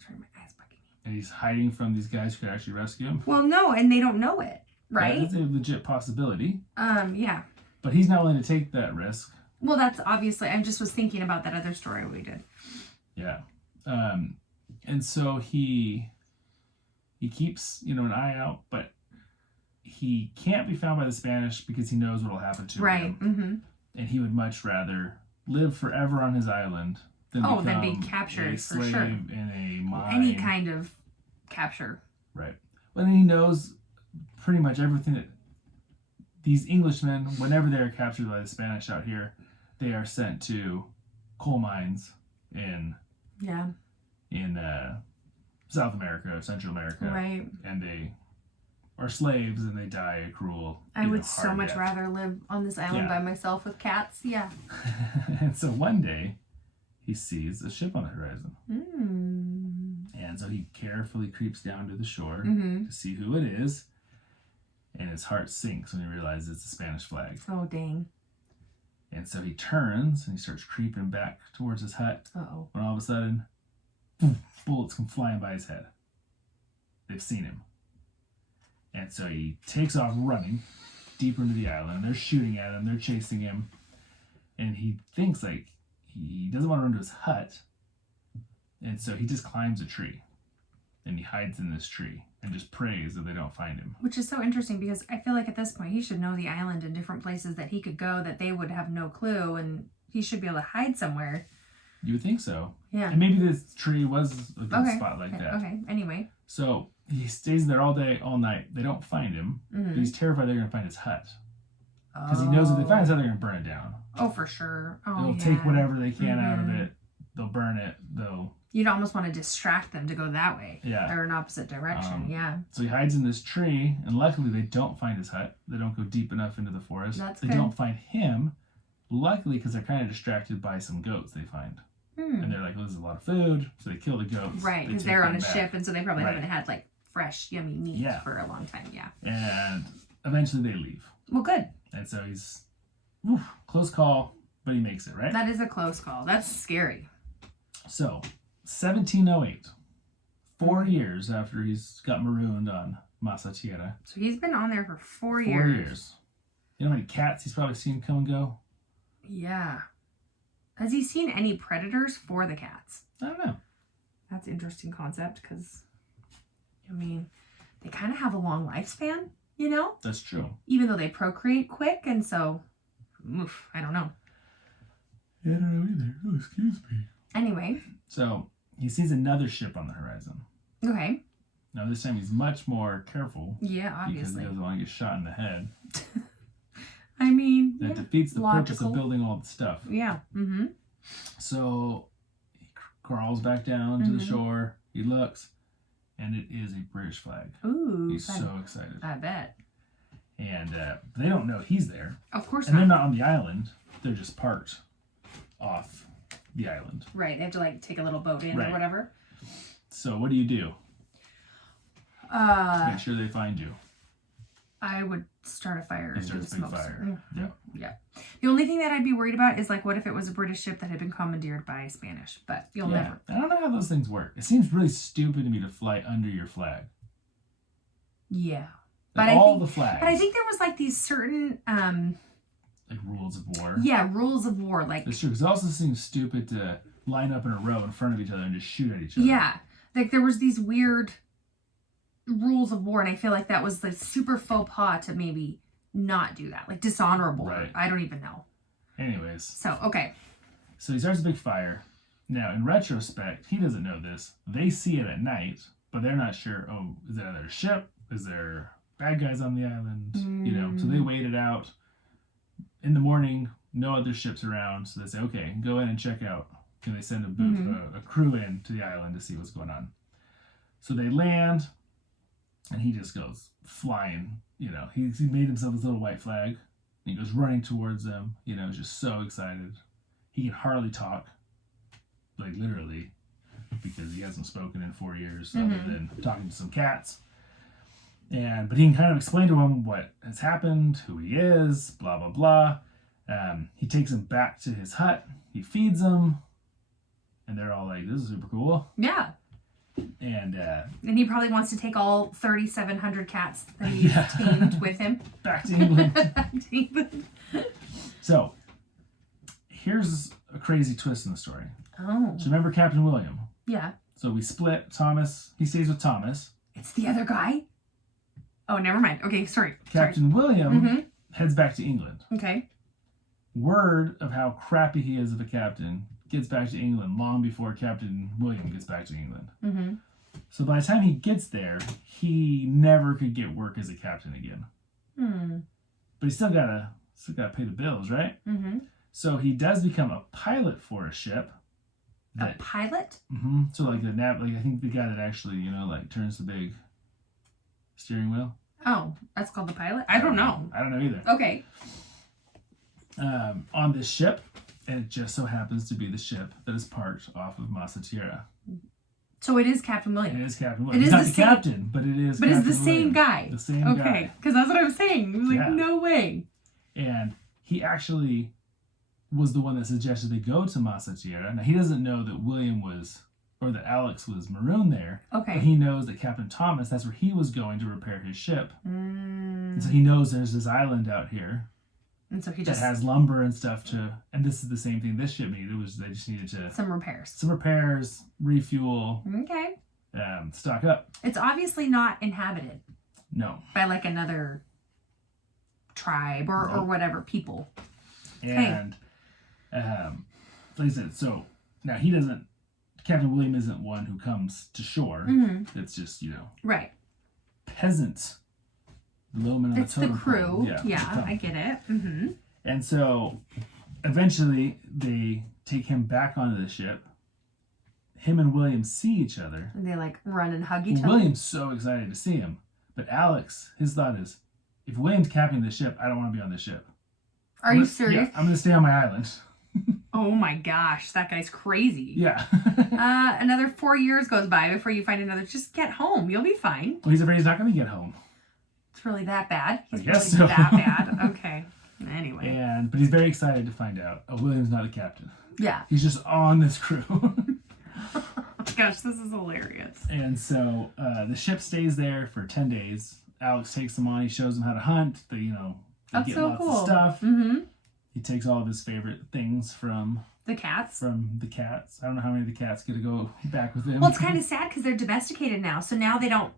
Sorry, my eyes bugging me. And he's hiding from these guys who could actually rescue him. Well, no, and they don't know it, right? Yeah, that's a legit possibility. Yeah. But he's not willing to take that risk. Well, that's obviously, I just was thinking about that other story we did. Yeah. And so he keeps, an eye out, but he can't be found by the Spanish because he knows what will happen to him. Right. Mm-hmm. And he would much rather live forever on his island than be captured, a for slave sure. in a mine. Any kind of capture. Right. Well, then he knows pretty much everything that these Englishmen, whenever they are captured by the Spanish out here, they are sent to coal mines in South America, Central America. Right. And they are slaves and they die a cruel, I would so hard much death. rather live on this island by myself with cats. Yeah. And so one day, he sees a ship on the horizon. And so he carefully creeps down to the shore to see who it is. And his heart sinks when he realizes it's a Spanish flag. Oh, dang. And so he turns and he starts creeping back towards his hut. Uh-oh. When all of a sudden, boom, bullets come flying by his head. They've seen him. And so he takes off running deeper into the island. They're shooting at him. They're chasing him. And he thinks he doesn't want to run to his hut. And so he just climbs a tree. And he hides in this tree and just prays that they don't find him. Which is so interesting because I feel like at this point he should know the island and different places that he could go that they would have no clue, and he should be able to hide somewhere. You would think so. Yeah. And maybe this tree was a good spot like that. Okay, anyway. So he stays there all day, all night. They don't find him. But he's terrified they're going to find his hut. Because he knows if they find his hut, they're going to burn it down. Oh, for sure. Oh, They'll yeah. take whatever they can out of it. They'll burn it. You'd almost want to distract them to go that way. Yeah. Or an opposite direction. Yeah. So he hides in this tree, and luckily they don't find his hut. They don't go deep enough into the forest. That's they good. don't find him. Luckily, because they're kind of distracted by some goats they find. And they're like, well, there's a lot of food. So they kill the goats. Right, because they're on a ship, and so they probably haven't had like fresh, yummy meat for a long time. Yeah. And eventually they leave. Well, good. And so he's close call, but he makes it, right? That is a close call. That's scary. So, 1708, 4 years after he's got marooned on Masa Tierra. So he's been on there for 4 years. 4 years. You know how many cats he's probably seen come and go? Yeah. Has he seen any predators for the cats? I don't know. That's an interesting concept because, I mean, they kind of have a long lifespan, you know? That's true. Even though they procreate quick, and so, I don't know. Yeah, I don't know either. Oh, excuse me. Anyway. So, he sees another ship on the horizon. Okay. Now, this time he's much more careful. Yeah, obviously. Because he doesn't want to get shot in the head. I mean, that defeats the purpose of building all the stuff. Yeah. Mm-hmm. So he crawls back down to the shore. He looks, and it is a British flag. Ooh. He's so excited. I bet. And they don't know he's there. Of course not. And they're not on the island. They're just parked off the island. Right. They have to like take a little boat in or whatever. So what do you do? To make sure they find you. I would start a fire. You start a big fire. Yeah. Yeah. The only thing that I'd be worried about is like, what if it was a British ship that had been commandeered by Spanish? But you'll never. I don't know how those things work. It seems really stupid to me to fly under your flag. Yeah. Like all the flags. But I think there was like these certain like rules of war. Yeah, rules of war. Like that's true. Because it also seems stupid to line up in a row in front of each other and just shoot at each other. Yeah. Like there was these weird rules of war, and I feel like that was like super faux pas to maybe not do that, like dishonorable. Right. I don't even know. Anyways. So okay. So he starts a big fire. Now, in retrospect, he doesn't know this. They see it at night, but they're not sure. Oh, is there another ship? Is there bad guys on the island? You know. So they wait it out. In the morning, no other ships around. So they say, okay, go in and check out. Can they send a crew in to the island to see what's going on? So they land. And he just goes flying, you know. He made himself this little white flag. And he goes running towards them, you know, just so excited. He can hardly talk, like literally, because he hasn't spoken in 4 years other than talking to some cats. But he can kind of explain to him what has happened, who he is, blah, blah, blah. He takes him back to his hut. He feeds them. And they're all like, this is super cool. Yeah. And he probably wants to take all 3,700 cats that he's tamed with him. Back to England. Back to England. So, here's a crazy twist in the story. Oh. So remember Captain William? Yeah. So we split. Thomas, he stays with Thomas. It's the other guy? Oh, never mind. Okay, sorry. Captain William heads back to England. Okay. Word of how crappy he is of a captain gets back to England long before Captain William gets back to England. Mm-hmm. So by the time he gets there, he never could get work as a captain again. But he still gotta pay the bills, right? So he does become a pilot for a ship. A pilot? So like I think the guy that actually, you know, like turns the big steering wheel. Oh, that's called the pilot? I don't know. I don't know either. Okay. On this ship, and it just so happens to be the ship that is parked off of Masa Tierra. So it is Captain William. It is Captain William. He's not the captain, but it is. But Captain it's the same William. guy. The same guy. Okay, because that's what I was saying. It was like, no way. And he actually was the one that suggested they go to Masa Tierra. Now he doesn't know that William was, or that Alex was marooned there. Okay. But he knows that Captain Thomas, that's where he was going to repair his ship. And so he knows there's this island out here. And so he that has lumber and stuff and this is the same thing this ship needed, was they just needed to some repairs, refuel, stock up. It's obviously not inhabited. No. By like another tribe or whatever people. And like I said, so now Captain William isn't one who comes to shore. It's just, you know, peasants. It's the crew. Yeah, I get it. And so eventually, they take him back onto the ship. Him and William see each other. And they like run and hug each other. William's so excited to see him. But Alex, his thought is, if William's captaining the ship, I don't want to be on the ship. Are you serious? Yeah, I'm going to stay on my island. Oh my gosh, that guy's crazy. Yeah. Another 4 years goes by before you find another. Just get home. You'll be fine. Well, he's afraid he's not going to get home. It's really that bad? He's I guess really so. that bad? Okay. Anyway. But he's very excited to find out, William's not a captain. Yeah. He's just on this crew. Gosh, this is hilarious. And so the ship stays there for 10 days. Alex takes them on. He shows them how to hunt. They That's get so lots cool. of stuff. Mm-hmm. He takes all of his favorite things from the cats. I don't know how many of the cats get to go back with him. Well, it's kind of sad because they're domesticated now. So now they don't.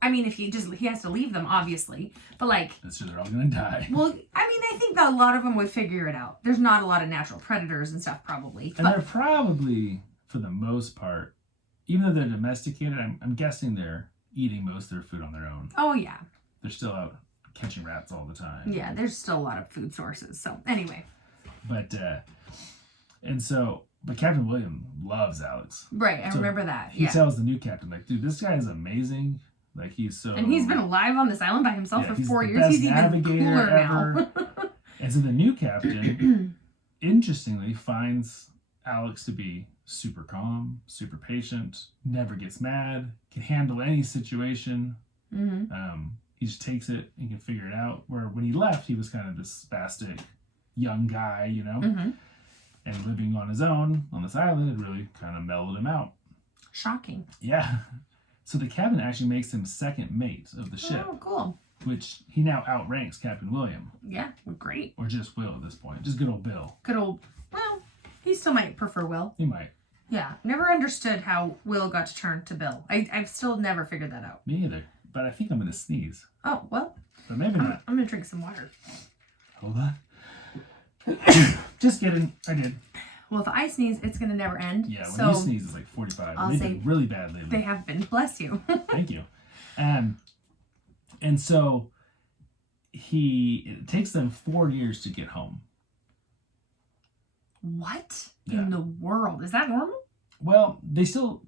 I mean, if he has to leave them, obviously. But like, that's true. They're all gonna die. Well, I mean, I think that a lot of them would figure it out. There's not a lot of natural predators and stuff, probably. And they're probably, for the most part, even though they're domesticated, I'm guessing they're eating most of their food on their own. Oh yeah. They're still out catching rats all the time. Yeah, there's still a lot of food sources. So anyway. But Captain William loves Alex. Right, I remember that. He tells the new captain, like, dude, this guy is amazing. Like, he's so... And he's been alive on this island by himself for 4 years. Best He's even cooler ever. now. And so the new captain, interestingly, finds Alex to be super calm, super patient, never gets mad, can handle any situation. Mm-hmm. He just takes it and can figure it out. Where when he left, he was kind of this spastic young guy, Mm-hmm. And living on his own on this island had really kind of mellowed him out. Shocking. Yeah. So the captain actually makes him second mate of the ship. Oh, cool. Which he now outranks Captain William. Yeah, well, great. Or just Will at this point. Just good old Bill. Well, he still might prefer Will. He might. Yeah, never understood how Will got to turn to Bill. I've still never figured that out. Me either. But I think I'm going to sneeze. Oh, well. But maybe not. I'm going to drink some water. Hold on. Just kidding. I did. Well, if I sneeze, it's going to never end. Yeah, when you sneeze, it's like 45. They've been really bad lately. They have been. Bless you. Thank you. And so it takes them 4 years to get home. What Yeah. in the world? Is that normal? Well, they still...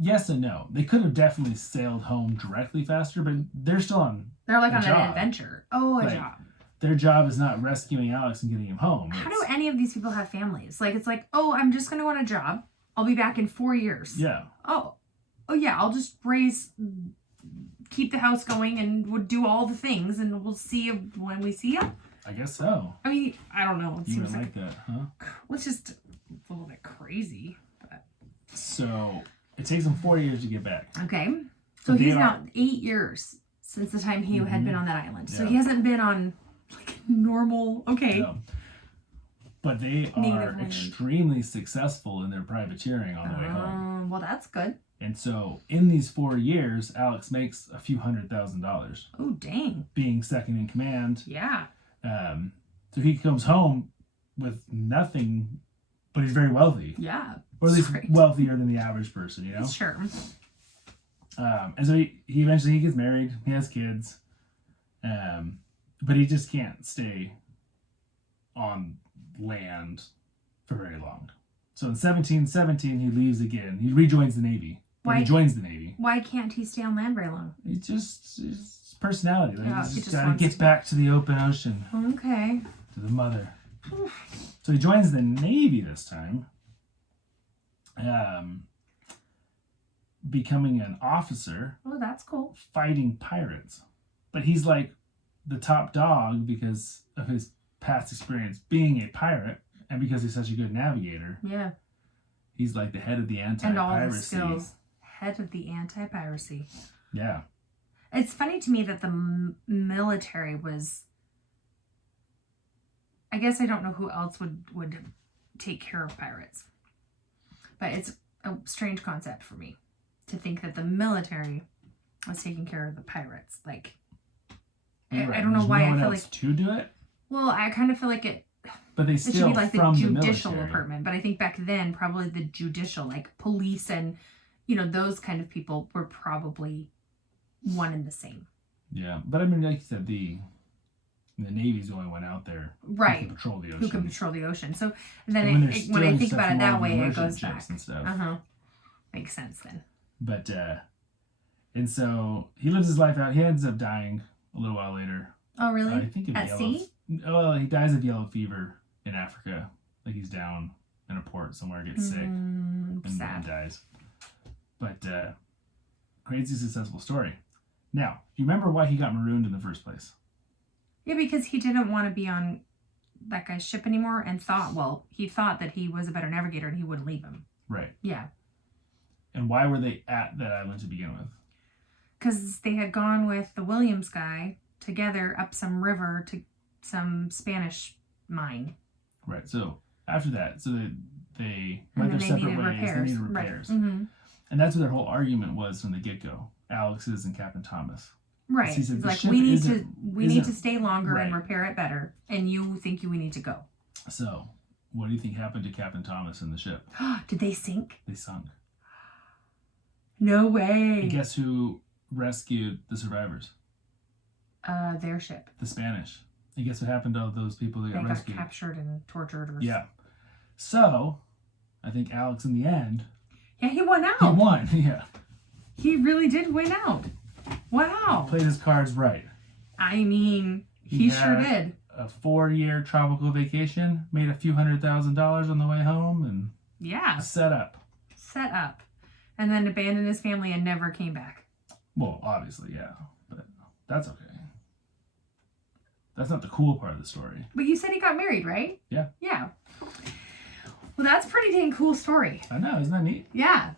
yes and no. They could have definitely sailed home directly faster, but they're still on They're like a on job. an adventure. Oh, a job. Their job is not rescuing Alex and getting him home. How do any of these people have families? Like, it's like, oh, I'm just going to go on a job. I'll be back in 4 years. Yeah. Oh, yeah, I'll just keep the house going and would do all the things, and we'll see you when we see you. I guess so. I mean, I don't know. It You seems would like that, huh? Well, it's just a little bit crazy. But... So it takes them 4 years to get back. Okay. So he's now 8 years since the time he had been on that island. So he hasn't been on like normal. Okay. No. But they are extremely successful in their privateering on the way home. Well, that's good. And so in these 4 years, Alex makes a few $100,000. Oh, dang. Being second in command. Yeah. So he comes home with nothing, but he's very wealthy. Yeah. Or at least wealthier than the average person, Sure. And so he eventually gets married. He has kids. But he just can't stay on land for very long. So in 1717, he leaves again. He rejoins the Navy. He joins the Navy. Why can't he stay on land very long? It's just his personality. Like, he he's got to get back to the open ocean. Okay. To the mother. So he joins the Navy this time. Becoming an officer. Oh, that's cool. Fighting pirates. But he's like the top dog because of his past experience being a pirate and because he's such a good navigator. Yeah. He's like the head of the anti-piracy. And all the skills. Head of the anti-piracy. Yeah. It's funny to me that the military was... I guess I don't know who else would take care of pirates. But it's a strange concept for me to think that the military was taking care of the pirates. Like, I don't know why I feel like... to do it? Well, I kind of feel like it... But they it still should be like the from judicial the military. department. But I think back then, probably the judicial, like police and, those kind of people were probably one and the same. Yeah. But I mean, like you said, And the Navy's the only one out there Right. who can patrol the ocean. Who can patrol the ocean. So then when I think about it that way, it immersion goes back. ships and stuff. Uh-huh. Makes sense then. But, and so he lives his life out. He ends up dying a little while later. Oh, really? I think of At sea? Oh, he dies of yellow fever in Africa. Like he's down in a port somewhere, gets sick, and dies. But crazy successful story. Now, do you remember why he got marooned in the first place? Yeah, because he didn't want to be on that guy's ship anymore and he thought that he was a better navigator and he wouldn't leave him. Right. Yeah. And why were they at that island to begin with? Because they had gone with the Williams guy together up some river to some Spanish mine. Right. So after that, they went their separate ways. They needed repairs. Right. Mm-hmm. And that's what their whole argument was from the get-go. Alex's and Captain Thomas. Right. He said, it's like we need to stay longer and repair it better, and you think we need to go. So, what do you think happened to Captain Thomas and the ship? Did they sink? They sunk. No way. And guess who rescued the survivors? Their ship. The Spanish. And guess what happened to all those people that got rescued? Got captured and tortured. Yeah. So, I think Alex in the end. Yeah, he won out. He won, yeah. He really did win out. Wow. He played his cards right. I mean, he sure did. A 4-year tropical vacation, made a few $100,000 on the way home, and set up. And then abandoned his family and never came back. Well, obviously, yeah. But that's okay. That's not the cool part of the story. But you said he got married, right? Yeah. Yeah. Well, that's a pretty dang cool story. I know, isn't that neat? Yeah.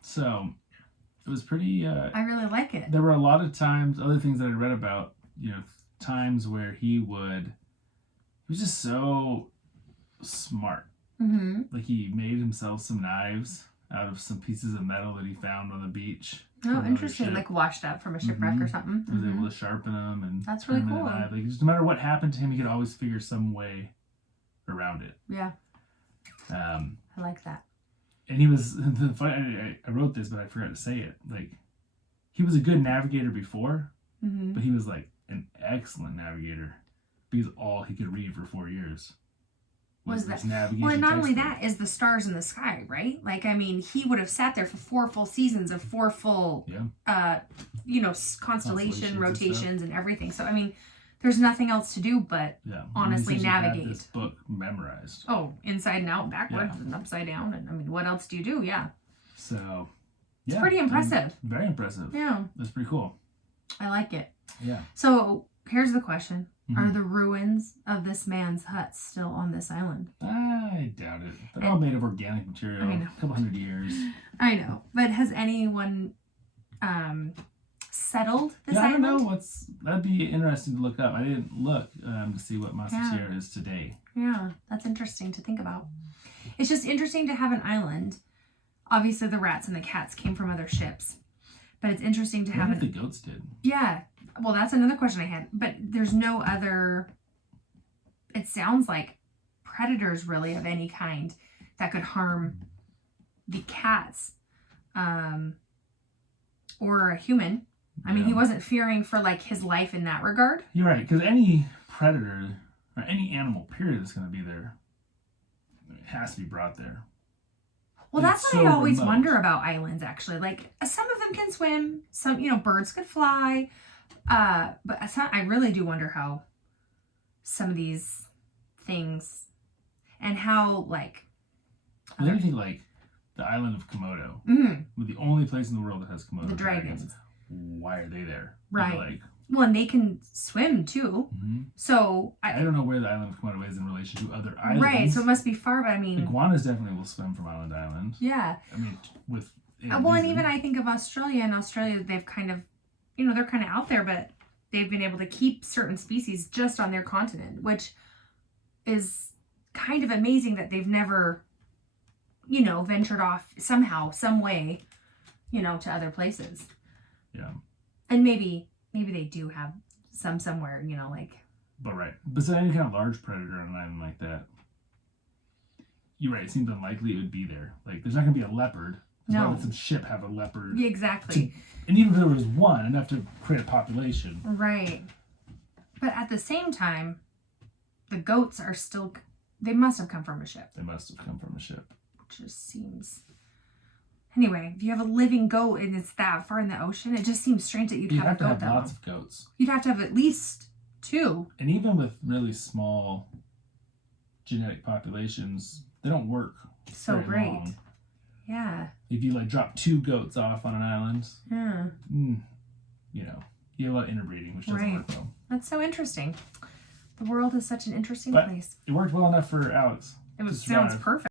So, it was pretty... I really like it. There were a lot of times, other things that I read about, times where he was just so smart. Mm-hmm. Like he made himself some knives out of some pieces of metal that he found on the beach. Oh, interesting. Like washed up from a shipwreck or something. He was able to sharpen them and that's really cool. Like just no matter what happened to him, he could always figure some way around it. Yeah. I like that. And he was I wrote this, but I forgot to say it. Like he was a good navigator before, but he was like an excellent navigator because all he could read for 4 years was this navigation. Well, and not only that is the stars in the sky, right? Like, I mean, he would have sat there for 4 full seasons of 4 full, constellation rotations and everything. So, I mean, there's nothing else to do but honestly navigate. This book memorized. Oh, inside and out, backwards and upside down, and I mean, what else do you do? Yeah. So, it's pretty impressive. Very impressive. Yeah. That's pretty cool. I like it. Yeah. So here's the question. Are the ruins of this man's hut still on this island? I doubt it. They're all made of organic material. I know. A couple hundred years. I know. But has anyone settled this island? I don't know. That'd be interesting to look up. I didn't look to see what Massachusetts is today. Yeah, that's interesting to think about. It's just interesting to have an island. Obviously, the rats and the cats came from other ships. But it's interesting to have the goats did. Yeah. Well, that's another question I had. But there's no other... It sounds like predators, really, of any kind that could harm the cats. Or a human. I mean, he wasn't fearing for, like, his life in that regard. You're right. Because any predator, or any animal, period, that's going to be there, it has to be brought there. Well, that's what I always wonder about islands, actually. Like, some of them can swim. Some, birds could fly. But I really do wonder how some of these things and how, like... I think, like, the island of Komodo. With the only place in the world that has Komodo the dragons. Why are they there? Right. Well, and they can swim, too. So... I don't know where the island of Komodo is in relation to other islands. Right, so it must be far, but I mean... Iguanas definitely will swim from island to island. Yeah. I mean, with... Well, and even I think of Australia. In Australia, they've kind of... they're kind of out there, but they've been able to keep certain species just on their continent, which is kind of amazing that they've never, ventured off somehow, some way, to other places. Yeah. And maybe they do have somewhere, like... But right. Besides any kind of large predator on an island like that, you're right, it seems unlikely it would be there. Like, there's not going to be a leopard. Why would some ship have a leopard? Yeah, exactly. And even if there was one, enough to create a population. Right. But at the same time, the goats are still, they must have come from a ship. They must have come from a ship. Which just seems... Anyway, if you have a living goat and it's that far in the ocean, it just seems strange that you'd have a goat. You'd have to have lots of goats. You'd have to have at least 2. And even with really small genetic populations, they don't work So very great. long. Yeah. If you like drop 2 goats off on an island, Yeah. You know, you have a lot of interbreeding, which doesn't work well. That's so interesting. The world is such an interesting But place. it worked well enough for Alex. It sounds perfect.